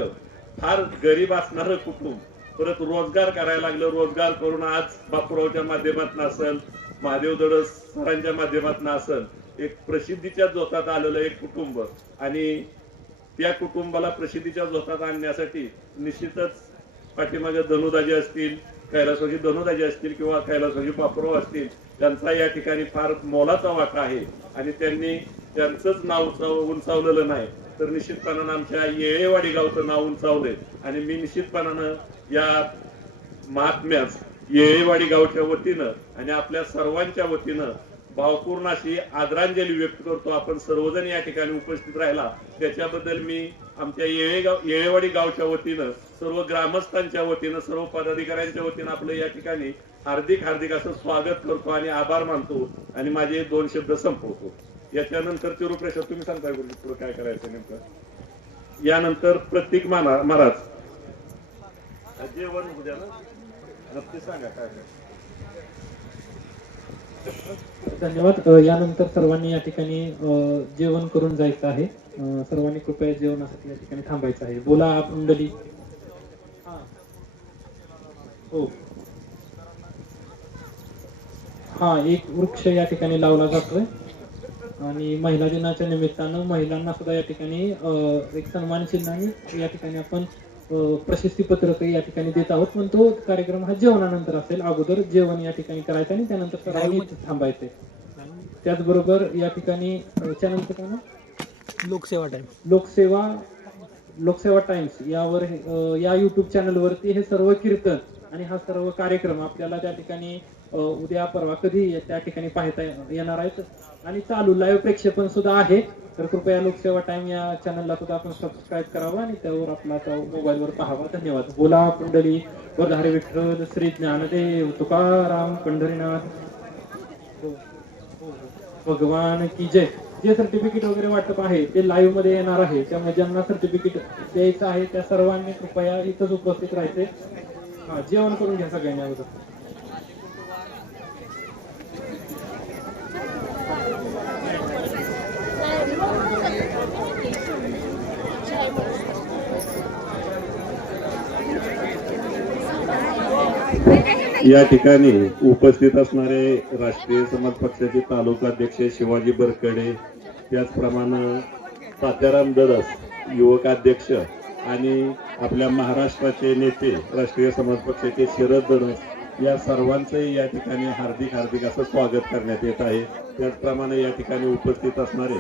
फार गरीब असणारं कुटुंब परत रोजगार करायला लागलं, रोजगार करून आज बापूरावच्या माध्यमातून असेल, महादेव दडस सरांच्या माध्यमातून असेल, एक प्रसिद्धीच्या झोतात आलेलं एक कुटुंब. आणि त्या कुटुंबाला प्रसिद्धीच्या झोतात आणण्यासाठी निश्चितच पाठीमागे धनुदाजी असतील, कैलासवासी धनुदाजी असतील किंवा कैलासवासी बापूराव असतील, त्यांचा या ठिकाणी फार मोलाचा वाटा आहे. आणि त्यांनी त्यांचंच नाव उंचावलेलं नाही तर निश्चितपणानं आमच्या येळेवाडी गावचं नाव उंचावलंय. आणि मी निश्चितपणानं या महात्म्यास येळेवाडी गावच्या वतीनं आणि आपल्या सर्वांच्या वतीनं भावपूर्ण अशी आदरांजली व्यक्त करतो. आपण सर्वजण या ठिकाणी उपस्थित राहिला त्याच्याबद्दल मी आमच्या येळेवाडी गावच्या वतीनं, सर्व ग्रामस्थांच्या वतीनं, सर्व पदाधिकाऱ्यांच्या वतीनं आपलं या ठिकाणी हार्दिक असं स्वागत करतो आणि आभार मानतो आणि माझे 2 शब्द संपवतो. याच्यानंतरची रूपरेषा तुम्ही सांगताय पुढे काय करायचं नेमकं. यानंतर प्रतीक महाराज जेवण उद्या ना नक्की सांगा काय. धन्यवाद. यानंतर सर्वांनी या ठिकाणी जेवण करून जायचं आहे. सर्वांनी कृपया जेवणासाठी या ठिकाणी थांबायचं आहे. बोला मंडळी. हो, हा एक वृक्ष या ठिकाणी लावला जातोय. आणि महिला दिनाच्या निमित्तानं महिलांना सुद्धा या ठिकाणी एक सन्मान चिन्ह आणि या ठिकाणी आपण प्रशस्ती पत्रकही या ठिकाणी देत आहोत. पण तो कार्यक्रम हा जेवणानंतर असेल. अगोदर जेवण या ठिकाणी करायचं आणि त्यानंतर सर्वांनी इथे थांबायचे. त्याचबरोबर या ठिकाणी चॅनलचं काय नाव? लोकसेवा टाइम्स यावर या युट्यूब चॅनलवरती हे सर्व कीर्तन आणि हा सर्व कार्यक्रम आपल्याला त्या ठिकाणी उद्या परवा कधी त्या ठिकाणी पाहता येणार आहेत. आणि चालू लाईव्ह प्रक्षेपण सुद्धा आहे. तर कृपया लोकसेवा टाइम या चॅनलला सुद्धा आपण सबस्क्राईब करावं आणि त्यावर आपला मोबाईलवर पाहावा. धन्यवाद. बोला पुंडली वरधारी विठ्ठल श्री ज्ञानदेव तुकाराम पंढरीनाथ भगवान की जय. जे सर्टिफिकेट वगैरे वाटप आहे ते लाईव्ह मध्ये येणार आहे. त्यामुळे ज्यांना सर्टिफिकेट द्यायचं आहे त्या सर्वांनी कृपया इथंच उपस्थित राहायचे. हा, जेवण करून घ्या सगळ्यांनी अगोदर. या ठिकाणी उपस्थित असणारे राष्ट्रीय समाज पक्षाचे तालुकाध्यक्ष शिवाजी बरकडे, त्याचप्रमाणे तात्याराम दडस युवकाध्यक्ष आणि आपल्या महाराष्ट्राचे नेते राष्ट्रीय समाज पक्षाचे शरद दडस या सर्वांचंही या ठिकाणी हार्दिक असं स्वागत करण्यात येत आहे. त्याचप्रमाणे या ठिकाणी उपस्थित असणारे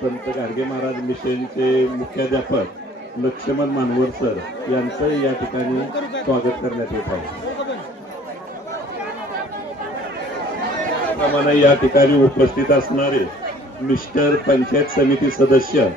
संत गाडगे महाराज मिशनचे मुख्याध्यापक लक्ष्मण मानवर सर यांचंही या ठिकाणी स्वागत करण्यात येत आहे. त्याचप्रमाणे या ठिकाणी उपस्थित असणारे मिस्टर पंचायत समिती सदस्य